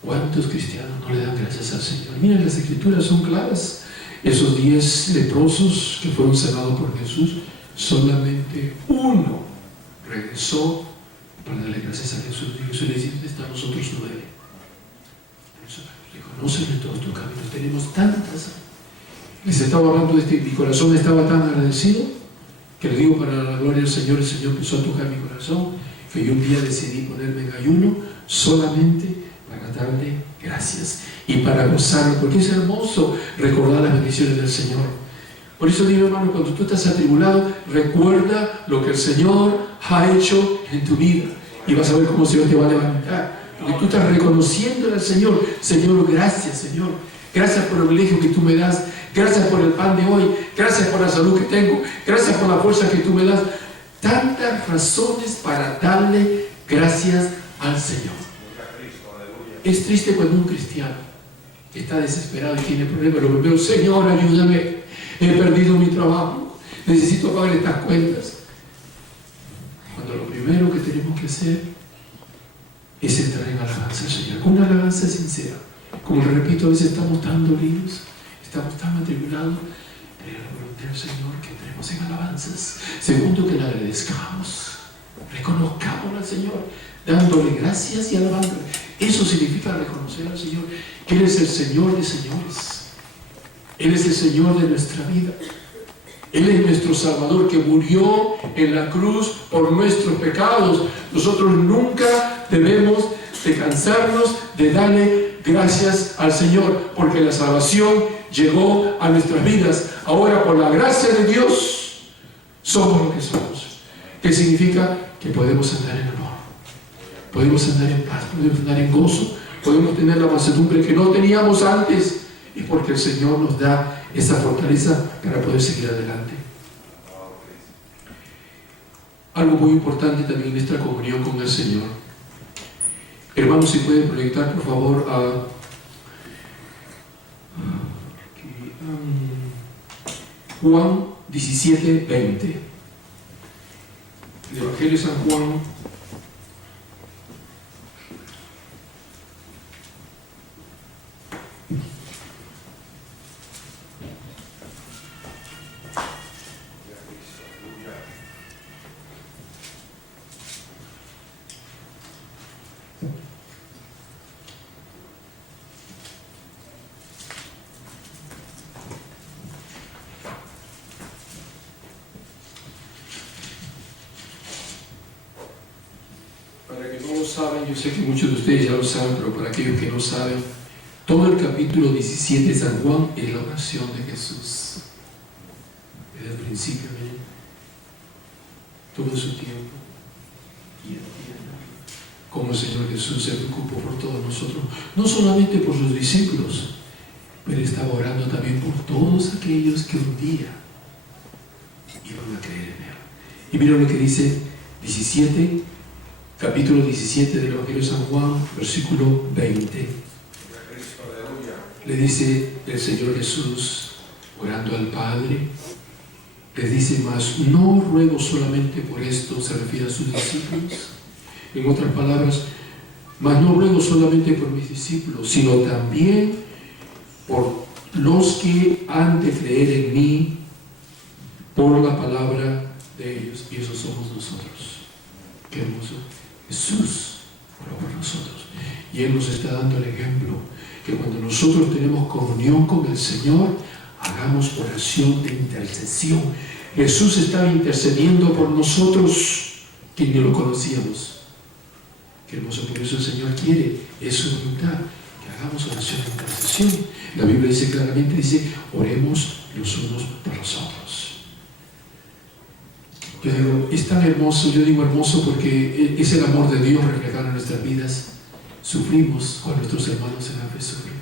¿Cuántos cristianos no le dan gracias al Señor? Miren, las escrituras son claras. Esos 10 leprosos que fueron sanados por Jesús, solamente uno regresó para darle gracias a Jesús. Y Jesús le dice, ¿dónde están los otros 9? Reconócelo en todos tus caminos. Tenemos tantas. Les estaba hablando de mi corazón estaba tan agradecido que le digo, para la gloria del Señor, el Señor empezó a tocar mi corazón, que yo un día decidí ponerme en ayuno solamente para darle gracias y para gozarlo, porque es hermoso recordar las bendiciones del Señor. Por eso digo, hermano, cuando tú estás atribulado, recuerda lo que el Señor ha hecho en tu vida y vas a ver cómo el Señor te va a levantar, porque tú estás reconociendo al Señor. Señor, gracias, Señor. Gracias por el privilegio que tú me das. Gracias por el pan de hoy. Gracias por la salud que tengo. Gracias por la fuerza que tú me das. Tantas razones para darle gracias al Señor. Es triste cuando un cristiano está desesperado y tiene problemas, lo primero, Señor, ayúdame, he perdido mi trabajo, necesito pagar estas cuentas. Cuando lo primero que tenemos que hacer es entrar en alabanza al Señor, con una alabanza sincera. Como le repito, a veces estamos tan dolidos, estamos tan atribulados, pero la voluntad del Señor que entremos en alabanzas. Segundo, que le agradezcamos, reconozcamos al Señor, dándole gracias y alabándole. Eso significa reconocer al Señor, que Él es el Señor de señores. Él es el Señor de nuestra vida. Él es nuestro Salvador, que murió en la cruz por nuestros pecados. Nosotros nunca debemos de cansarnos de darle gracias al Señor, porque la salvación llegó a nuestras vidas. Ahora, por la gracia de Dios, somos lo que somos. ¿Qué significa? Que podemos andar en amor, podemos andar en paz, podemos andar en gozo, podemos tener la mansedumbre que no teníamos antes. Y porque el Señor nos da esa fortaleza para poder seguir adelante. Algo muy importante también en nuestra comunión con el Señor. Hermanos, si pueden proyectar por favor a Juan 17:20. El Evangelio de San Juan. Saben, yo sé que muchos de ustedes ya lo saben, pero para aquellos que no saben, todo el capítulo 17 de San Juan es la oración de Jesús. Desde el principio, todo su tiempo y entienda cómo el Señor Jesús se preocupó por todos nosotros, no solamente por sus discípulos, pero estaba orando también por todos aquellos que un día iban a creer en Él. Y mira lo que dice capítulo 17 del Evangelio de San Juan, versículo 20. Le dice el Señor Jesús, orando al Padre, le dice más, no ruego solamente por esto, se refiere a sus discípulos. En otras palabras, mas no ruego solamente por mis discípulos, sino también por los que han de creer en mí por la palabra de ellos. Y esos somos nosotros. Qué hermoso. Jesús oró por nosotros. Y Él nos está dando el ejemplo que cuando nosotros tenemos comunión con el Señor, hagamos oración de intercesión. Jesús estaba intercediendo por nosotros que ni lo conocíamos. Qué hermoso, por eso el Señor quiere, es su voluntad, que hagamos oración de intercesión. La Biblia dice claramente, dice, oremos los unos por los otros. Yo digo, es tan hermoso, yo digo hermoso porque es el amor de Dios reflejado en nuestras vidas. Sufrimos cuando nuestros hermanos en la fe sufren.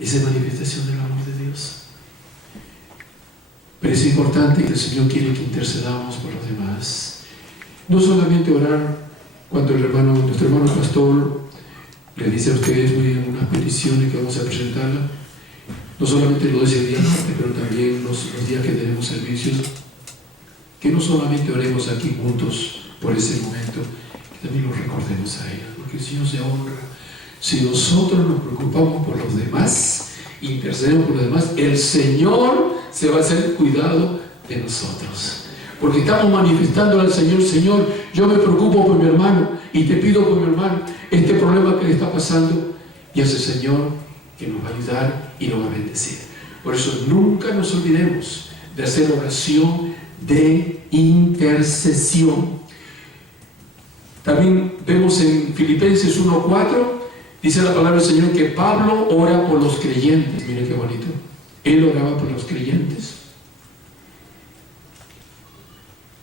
Esa es manifestación del amor de Dios. Pero es importante que el Señor quiere que intercedamos por los demás. No solamente orar cuando nuestro hermano pastor le dice a ustedes muy bien unas peticiones que vamos a presentarla. No solamente lo dice el día martes, pero también los días que tenemos servicios. Que no solamente oremos aquí juntos por ese momento, que también lo recordemos a ellos, porque el Señor se honra. Si nosotros nos preocupamos por los demás, intercedemos por los demás, el Señor se va a hacer cuidado de nosotros. Porque estamos manifestando al Señor, Señor, yo me preocupo por mi hermano y te pido por mi hermano este problema que le está pasando, y es el Señor que nos va a ayudar y nos va a bendecir. Por eso nunca nos olvidemos de hacer oración de intercesión. También vemos en Filipenses 1:4, dice la palabra del Señor que Pablo ora por los creyentes. Miren qué bonito. Él oraba por los creyentes.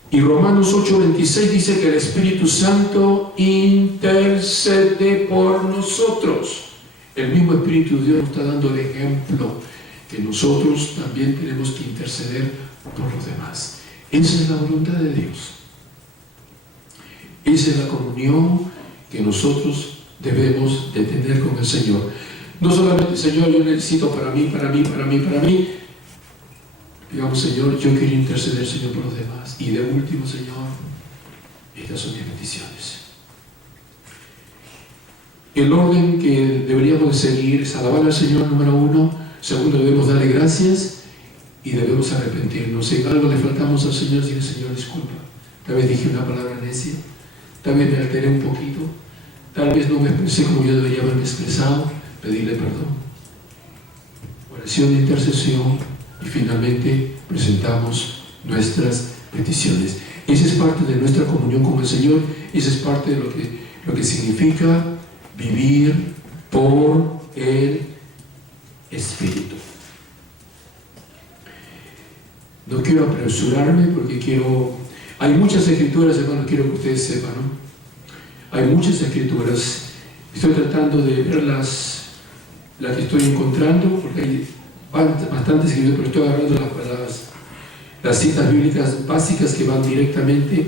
Y Romanos 8:26 dice que el Espíritu Santo intercede por nosotros. El mismo Espíritu de Dios nos está dando el ejemplo que nosotros también tenemos que interceder por los demás. Esa es la voluntad de Dios. Esa es la comunión que nosotros debemos de tener con el Señor. No solamente, Señor, yo necesito para mí. Digamos, Señor, yo quiero interceder, Señor, por los demás. Y de último, Señor, estas son mis peticiones. El orden que deberíamos de seguir es alabar al Señor, número 1. Segundo, debemos darle gracias y debemos arrepentirnos. Si en algo le faltamos al Señor, decirle, Señor, disculpa. Tal vez dije una palabra necia, tal vez me alteré un poquito, tal vez no me expresé como yo debería haberme expresado, pedirle perdón. Oración de intercesión y finalmente presentamos nuestras peticiones. Esa es parte de nuestra comunión con el Señor, esa es parte de lo que significa vivir por el Espíritu. No quiero apresurarme porque hay muchas escrituras, hermanos, quiero que ustedes sepan, ¿no? Hay muchas escrituras. Estoy tratando de ver las que estoy encontrando, porque hay bastantes escrituras, pero estoy agarrando las citas bíblicas básicas que van directamente,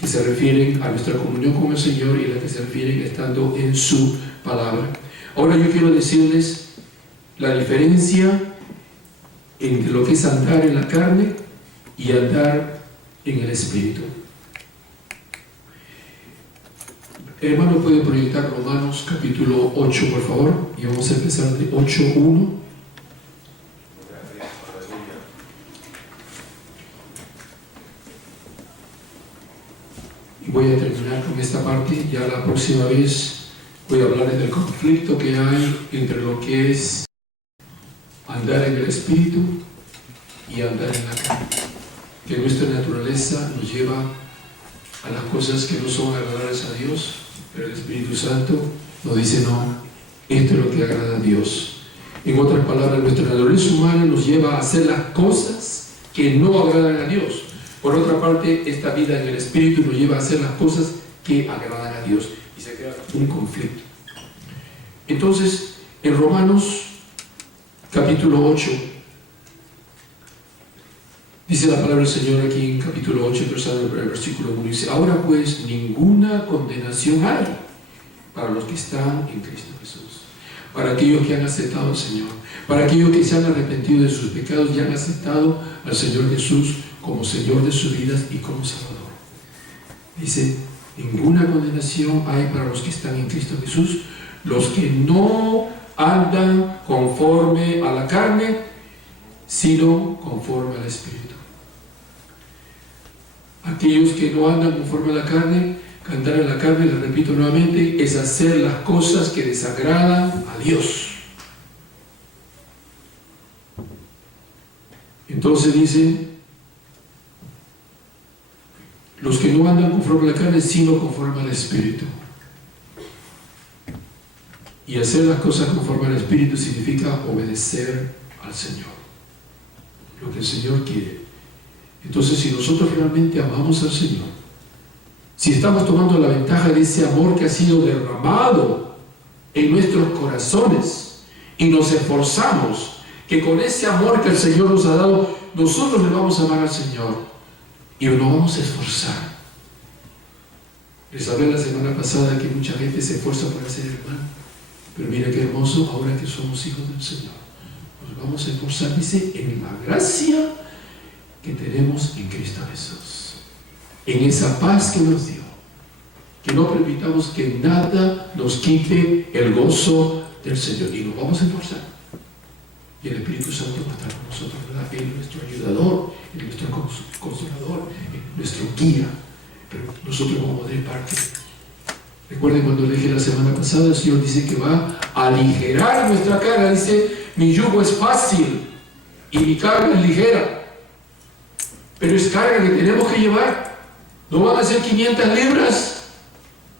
que se refieren a nuestra comunión con el Señor y las que se refieren estando en su palabra. Ahora yo quiero decirles la diferencia entre lo que es andar en la carne y andar en el Espíritu. Hermano, puede proyectar Romanos capítulo 8, por favor, y vamos a empezar de 8:1. Y voy a terminar con esta parte. Ya la próxima vez voy a hablarles del conflicto que hay entre lo que es andar en el Espíritu y andar en la carne. Que nuestra naturaleza nos lleva a las cosas que no son agradables a Dios, pero el Espíritu Santo nos dice no, esto es lo que agrada a Dios. En otras palabras, nuestra naturaleza humana nos lleva a hacer las cosas que no agradan a Dios. Por otra parte, esta vida en el Espíritu nos lleva a hacer las cosas que agradan a Dios y se crea un conflicto. Entonces, en Romanos capítulo 8, dice la palabra del Señor aquí en capítulo 8, empezando por el versículo 1, dice: ahora pues ninguna condenación hay para los que están en Cristo Jesús, para aquellos que han aceptado al Señor, para aquellos que se han arrepentido de sus pecados y han aceptado al Señor Jesús como Señor de sus vidas y como Salvador. Dice: ninguna condenación hay para los que están en Cristo Jesús, los que no andan conforme a la carne, sino conforme al Espíritu. Aquellos que no andan conforme a la carne, andar en la carne, les repito nuevamente, es hacer las cosas que desagradan a Dios. Entonces dice: los que no andan conforme a la carne, sino conforme al Espíritu. Y hacer las cosas conforme al Espíritu significa obedecer al Señor, lo que el Señor quiere. Entonces, si nosotros realmente amamos al Señor, si estamos tomando la ventaja de ese amor que ha sido derramado en nuestros corazones y nos esforzamos que con ese amor que el Señor nos ha dado, nosotros le vamos a amar al Señor y nos vamos a esforzar. Les hablé la semana pasada que mucha gente se esfuerza para ser hermano, pero mira qué hermoso, ahora que somos hijos del Señor, nos vamos a esforzar, dice, en la gracia que tenemos en Cristo Jesús, en esa paz que nos dio, que no permitamos que nada nos quite el gozo del Señor, y nos vamos a esforzar. Y el Espíritu Santo va a estar con nosotros, ¿verdad? Él es nuestro ayudador, Él es nuestro consolador, nuestro guía, pero nosotros vamos a dar parte. Recuerden cuando le dije la semana pasada, el Señor dice que va a aligerar nuestra carga. Dice: mi yugo es fácil y mi carga es ligera. Pero es carga que tenemos que llevar. No van a ser 500 libras,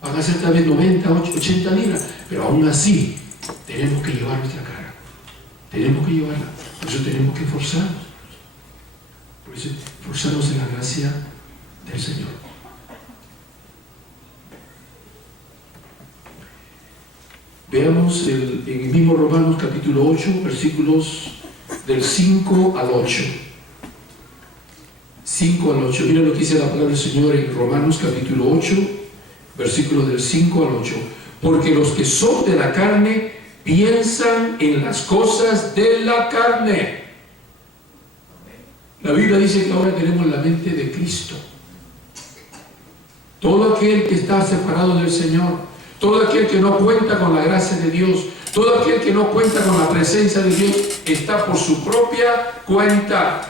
van a ser también 90, 80 libras, pero aún así tenemos que llevar nuestra carga. Tenemos que llevarla. Por eso tenemos que esforzarnos. Por eso esforzarnos en la gracia del Señor. Veamos en el mismo Romanos capítulo 8, versículos del 5 al 8. 5 al 8. Mira lo que dice la palabra del Señor en Romanos capítulo 8, versículos del 5 al 8. Porque los que son de la carne piensan en las cosas de la carne. La Biblia dice que ahora tenemos la mente de Cristo. Todo aquel que está separado del Señor, todo aquel que no cuenta con la gracia de Dios, todo aquel que no cuenta con la presencia de Dios, está por su propia cuenta.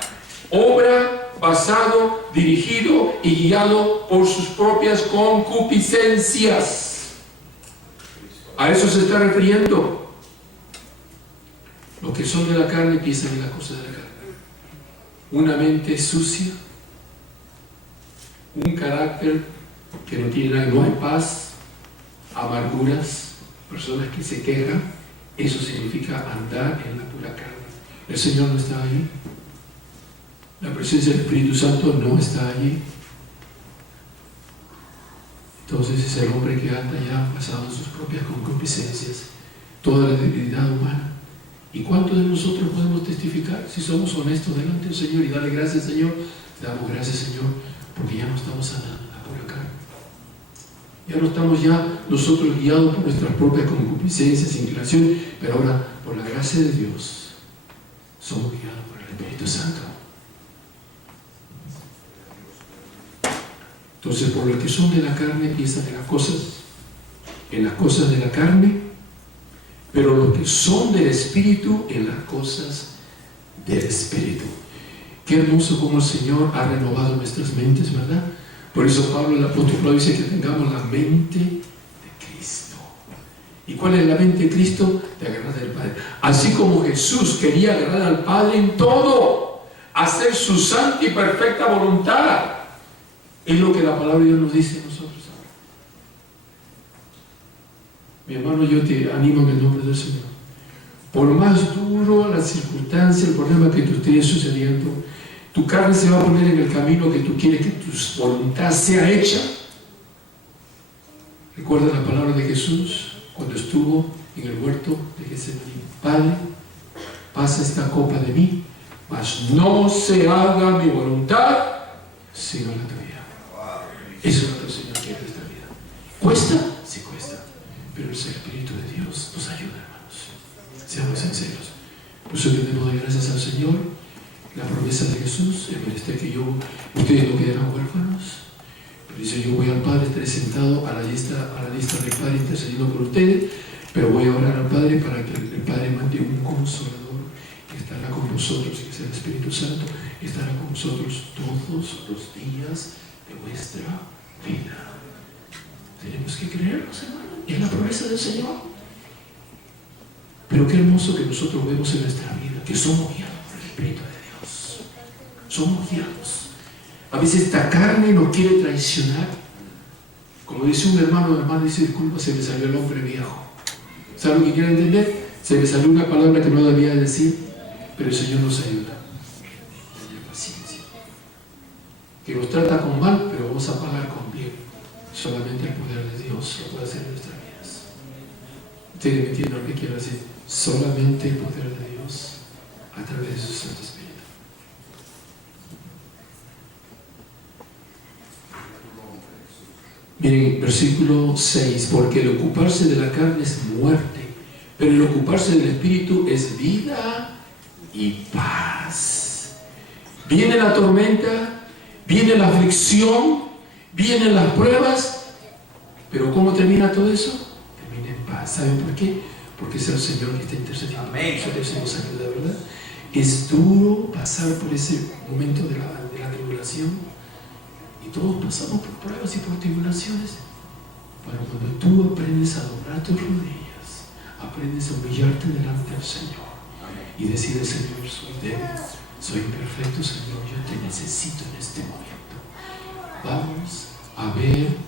Obra, basado, dirigido y guiado por sus propias concupiscencias. A eso se está refiriendo. Los que son de la carne piensan en las cosas de la carne. Una mente sucia, un carácter que no tiene nada, no hay paz, amarguras, personas que se quejan. Eso significa andar en la pura carne. El Señor no está ahí. La presencia del Espíritu Santo no está allí. Entonces es el hombre que anda ya basado en sus propias concupiscencias, toda la debilidad humana. ¿Y cuántos de nosotros podemos testificar si somos honestos delante del Señor y darle gracias, Señor? Te damos gracias, Señor, porque ya no estamos andando en la pura carne. Ya no estamos ya nosotros guiados por nuestras propias concupiscencias, inclinaciones, pero ahora, por la gracia de Dios, somos guiados por el Espíritu Santo. Entonces, por los que son de la carne piensan en las cosas de la carne, pero los que son del Espíritu en las cosas del Espíritu. Qué hermoso como el Señor ha renovado nuestras mentes, ¿verdad? Por eso Pablo, el apóstol Pablo, dice que tengamos la mente de Cristo. ¿Y cuál es la mente de Cristo? De agradar al Padre. Así como Jesús quería agradar al Padre en todo, hacer su santa y perfecta voluntad. Es lo que la palabra de Dios nos dice a nosotros ahora. Mi hermano, yo te animo en el nombre del Señor. Por más duro la circunstancia, el problema que te esté sucediendo, tu carne se va a poner en el camino que tú quieres que tu voluntad sea hecha. Recuerda la palabra de Jesús cuando estuvo en el huerto de Getsemaní. Padre, pasa esta copa de mí, mas no se haga mi voluntad, sino la tuya. Eso es lo que el Señor quiere de esta vida. ¿Cuesta? Sí cuesta. Pero el Espíritu de Dios nos ayuda, hermanos. Seamos sinceros. Por eso le damos gracias al Señor. La promesa de Jesús, el menester que ustedes no quedarán huérfanos. Pero dice, yo voy al Padre, estaré sentado a la diestra del Padre intercediendo por ustedes, pero voy a orar al Padre para que el Padre mande un consolador que estará con nosotros, que es el Espíritu Santo, que estará con nosotros todos los días de vuestra vida. Tenemos que creernos, hermano, es la promesa del Señor. Pero qué hermoso que nosotros vemos en nuestra vida, que somos guiados por el Espíritu de Dios. Somos guiados. A veces esta carne nos quiere traicionar. Como dice un hermano, dice, disculpa, se me salió el hombre viejo. ¿Sabe lo que quiere entender? Se me salió una palabra que no debía decir, pero el Señor nos ayuda. Tener paciencia. Que nos trata con mal, pero vamos a pagar con bien. Solamente el poder de Dios lo puede hacer en nuestras vidas. Ustedes me entienden lo que quiero decir. Solamente el poder de Dios a través de su Santo Espíritu. Miren, versículo 6, porque el ocuparse de la carne es muerte, pero el ocuparse del Espíritu es vida y paz. Viene la tormenta, viene la aflicción, vienen las pruebas, pero ¿cómo termina todo eso? Termina en paz. ¿Saben por qué? Porque es el Señor que está intercediendo. Nosotros nos ayuda, ¿verdad? Es duro pasar por ese momento de la tribulación. Y todos pasamos por pruebas y por tribulaciones. Pero cuando tú aprendes a doblar tus rodillas, aprendes a humillarte delante del Señor y decides, Señor, soy débil, soy imperfecto, Señor, yo te necesito en este momento. Vamos a ver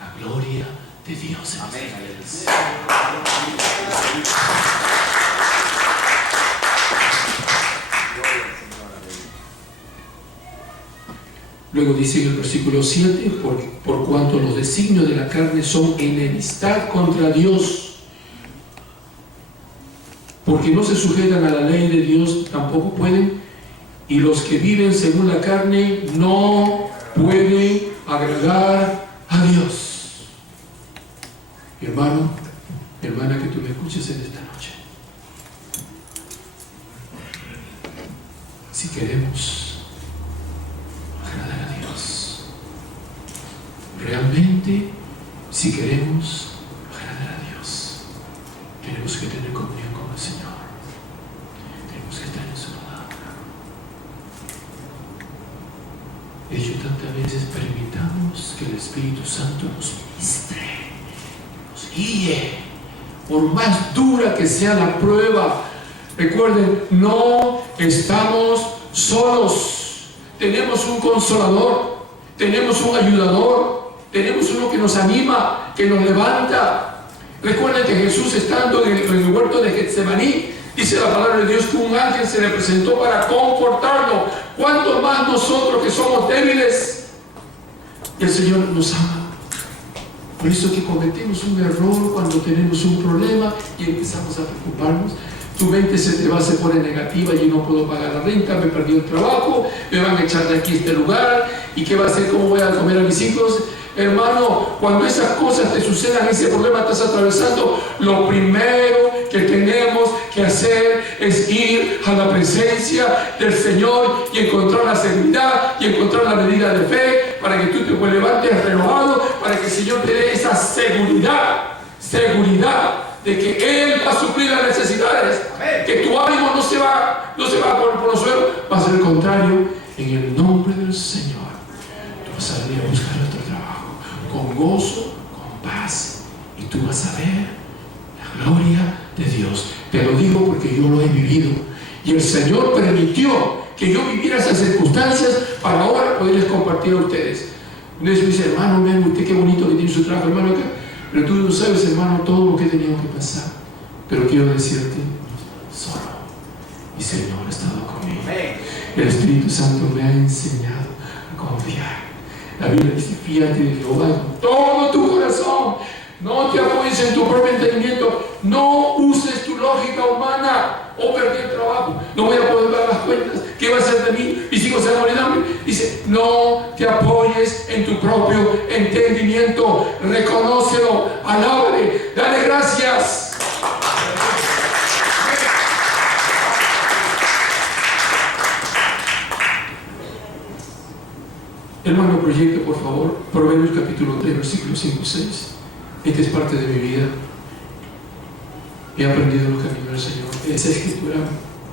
la gloria de Dios en nuestras vidas. Luego dice en el versículo 7, por cuanto los designios de la carne son enemistad contra Dios, porque no se sujetan a la ley de Dios, tampoco pueden, y los que viven según la carne no pueden agradar a Dios. Mi hermano, mi hermana, que tú me escuches en esta noche. si queremos agradar a Dios. Realmente, si queremos agradar a Dios, tenemos que tener comunión con el Señor. Tenemos que estar en su palabra. He dicho tantas veces, permitamos que el Espíritu Santo nos ministre, nos guíe, por más dura que sea la prueba. Recuerden, no estamos solos. Tenemos un consolador, tenemos un ayudador, tenemos uno que nos anima, que nos levanta. Recuerden que Jesús, estando en el huerto de Getsemaní, dice la palabra de Dios que un ángel se le presentó para confortarlo. ¿Cuánto más nosotros que somos débiles? El Señor nos ama. Por eso que cometemos un error cuando tenemos un problema y empezamos a preocuparnos. Tu mente se pone negativa: yo no puedo pagar la renta, me perdí el trabajo, me van a echar de aquí a este lugar, y qué va a hacer, cómo voy a comer a mis hijos. Hermano, cuando esas cosas te sucedan, ese problema estás atravesando, lo primero que tenemos que hacer es ir a la presencia del Señor y encontrar la seguridad y encontrar la medida de fe para que tú te levantes renovado, para que el Señor te dé esa seguridad de que Él va a suplir las necesidades, que tu ánimo no se va por los suelos, va a ser el contrario. En el nombre del Señor, tú vas a venir a buscar otro trabajo con gozo, con paz, y tú vas a ver la gloria de Dios. Te lo digo porque yo lo he vivido, y el Señor permitió que yo viviera esas circunstancias para ahora poderles compartir a ustedes. Ustedes me dicen: hermano, ven usted qué bonito que tiene su trabajo, hermano, acá. Pero tú no sabes, hermano, todo lo que he tenido que pasar. Pero quiero decirte, solo mi Señor ha estado conmigo. El Espíritu Santo me ha enseñado a confiar. La Biblia dice: fíjate de Jehová con todo tu corazón. No te apoyes en tu propio entendimiento. No uses tu lógica humana. O perdí el trabajo, no voy a poder dar las cuentas, ¿qué va a hacer de mí? Mis hijos se van a morir de hambre. Dice: no te apoyes en tu propio entendimiento. Reconócelo, alábale, dale gracias. Hermano, proyecte por favor Proverbios capítulo 3, versículos 5 y 6. Esta es parte de mi vida. He aprendido los caminos del Señor. Esa escritura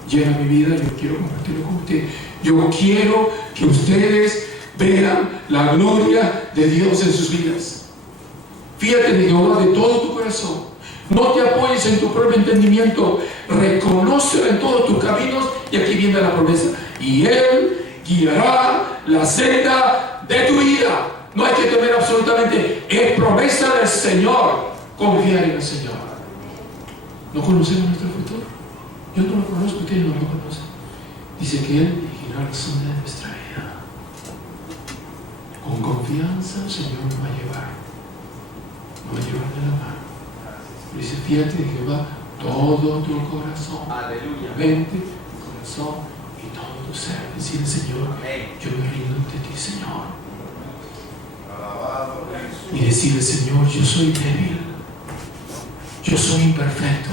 llena mi vida. Yo quiero compartirlo con ustedes. Yo quiero que ustedes vean la gloria de Dios en sus vidas. Fíjate de Jehová de todo tu corazón. No te apoyes en tu propio entendimiento. Reconócelo en todos tus caminos. Y aquí viene la promesa: y Él guiará la senda de tu vida. No hay que temer absolutamente. Es promesa del Señor confiar en el Señor. ¿No conocemos nuestro futuro? Yo no lo conozco, ustedes no lo conocen. Dice que Él dirigirá la senda de nuestra vida. Con confianza el Señor nos va a llevar. Nos va a llevar de la mano. Dice: fíjate de Jehová todo tu corazón. Aleluya. Mente, tu corazón y todo tu ser. Decir: Señor, yo me rindo ante ti, Señor. Y decirle: Señor, yo soy débil, yo soy imperfecto,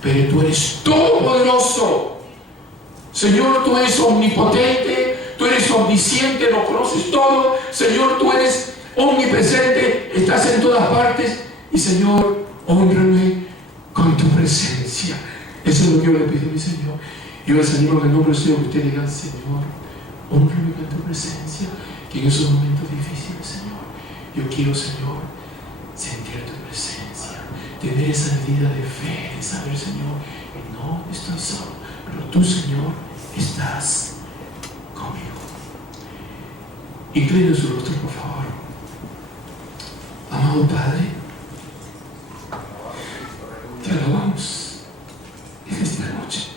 pero tú eres todopoderoso. Señor, tú eres omnipotente, tú eres omnisciente, lo conoces todo. Señor, tú eres omnipresente, estás en todas partes. Y Señor, hónrame con tu presencia. Eso es lo que yo le pido a mi Señor. Yo les animo en el nombre del Señor que ustedes digan: Señor, hónrame con tu presencia. Que en esos momentos difíciles, Señor, yo quiero, Señor, sentir tu presencia, tener esa medida de fe, de saber, Señor, que no estoy solo, pero tú, Señor, estás conmigo. Inclina su rostro, por favor. Amado Padre, te alabamos en esta noche.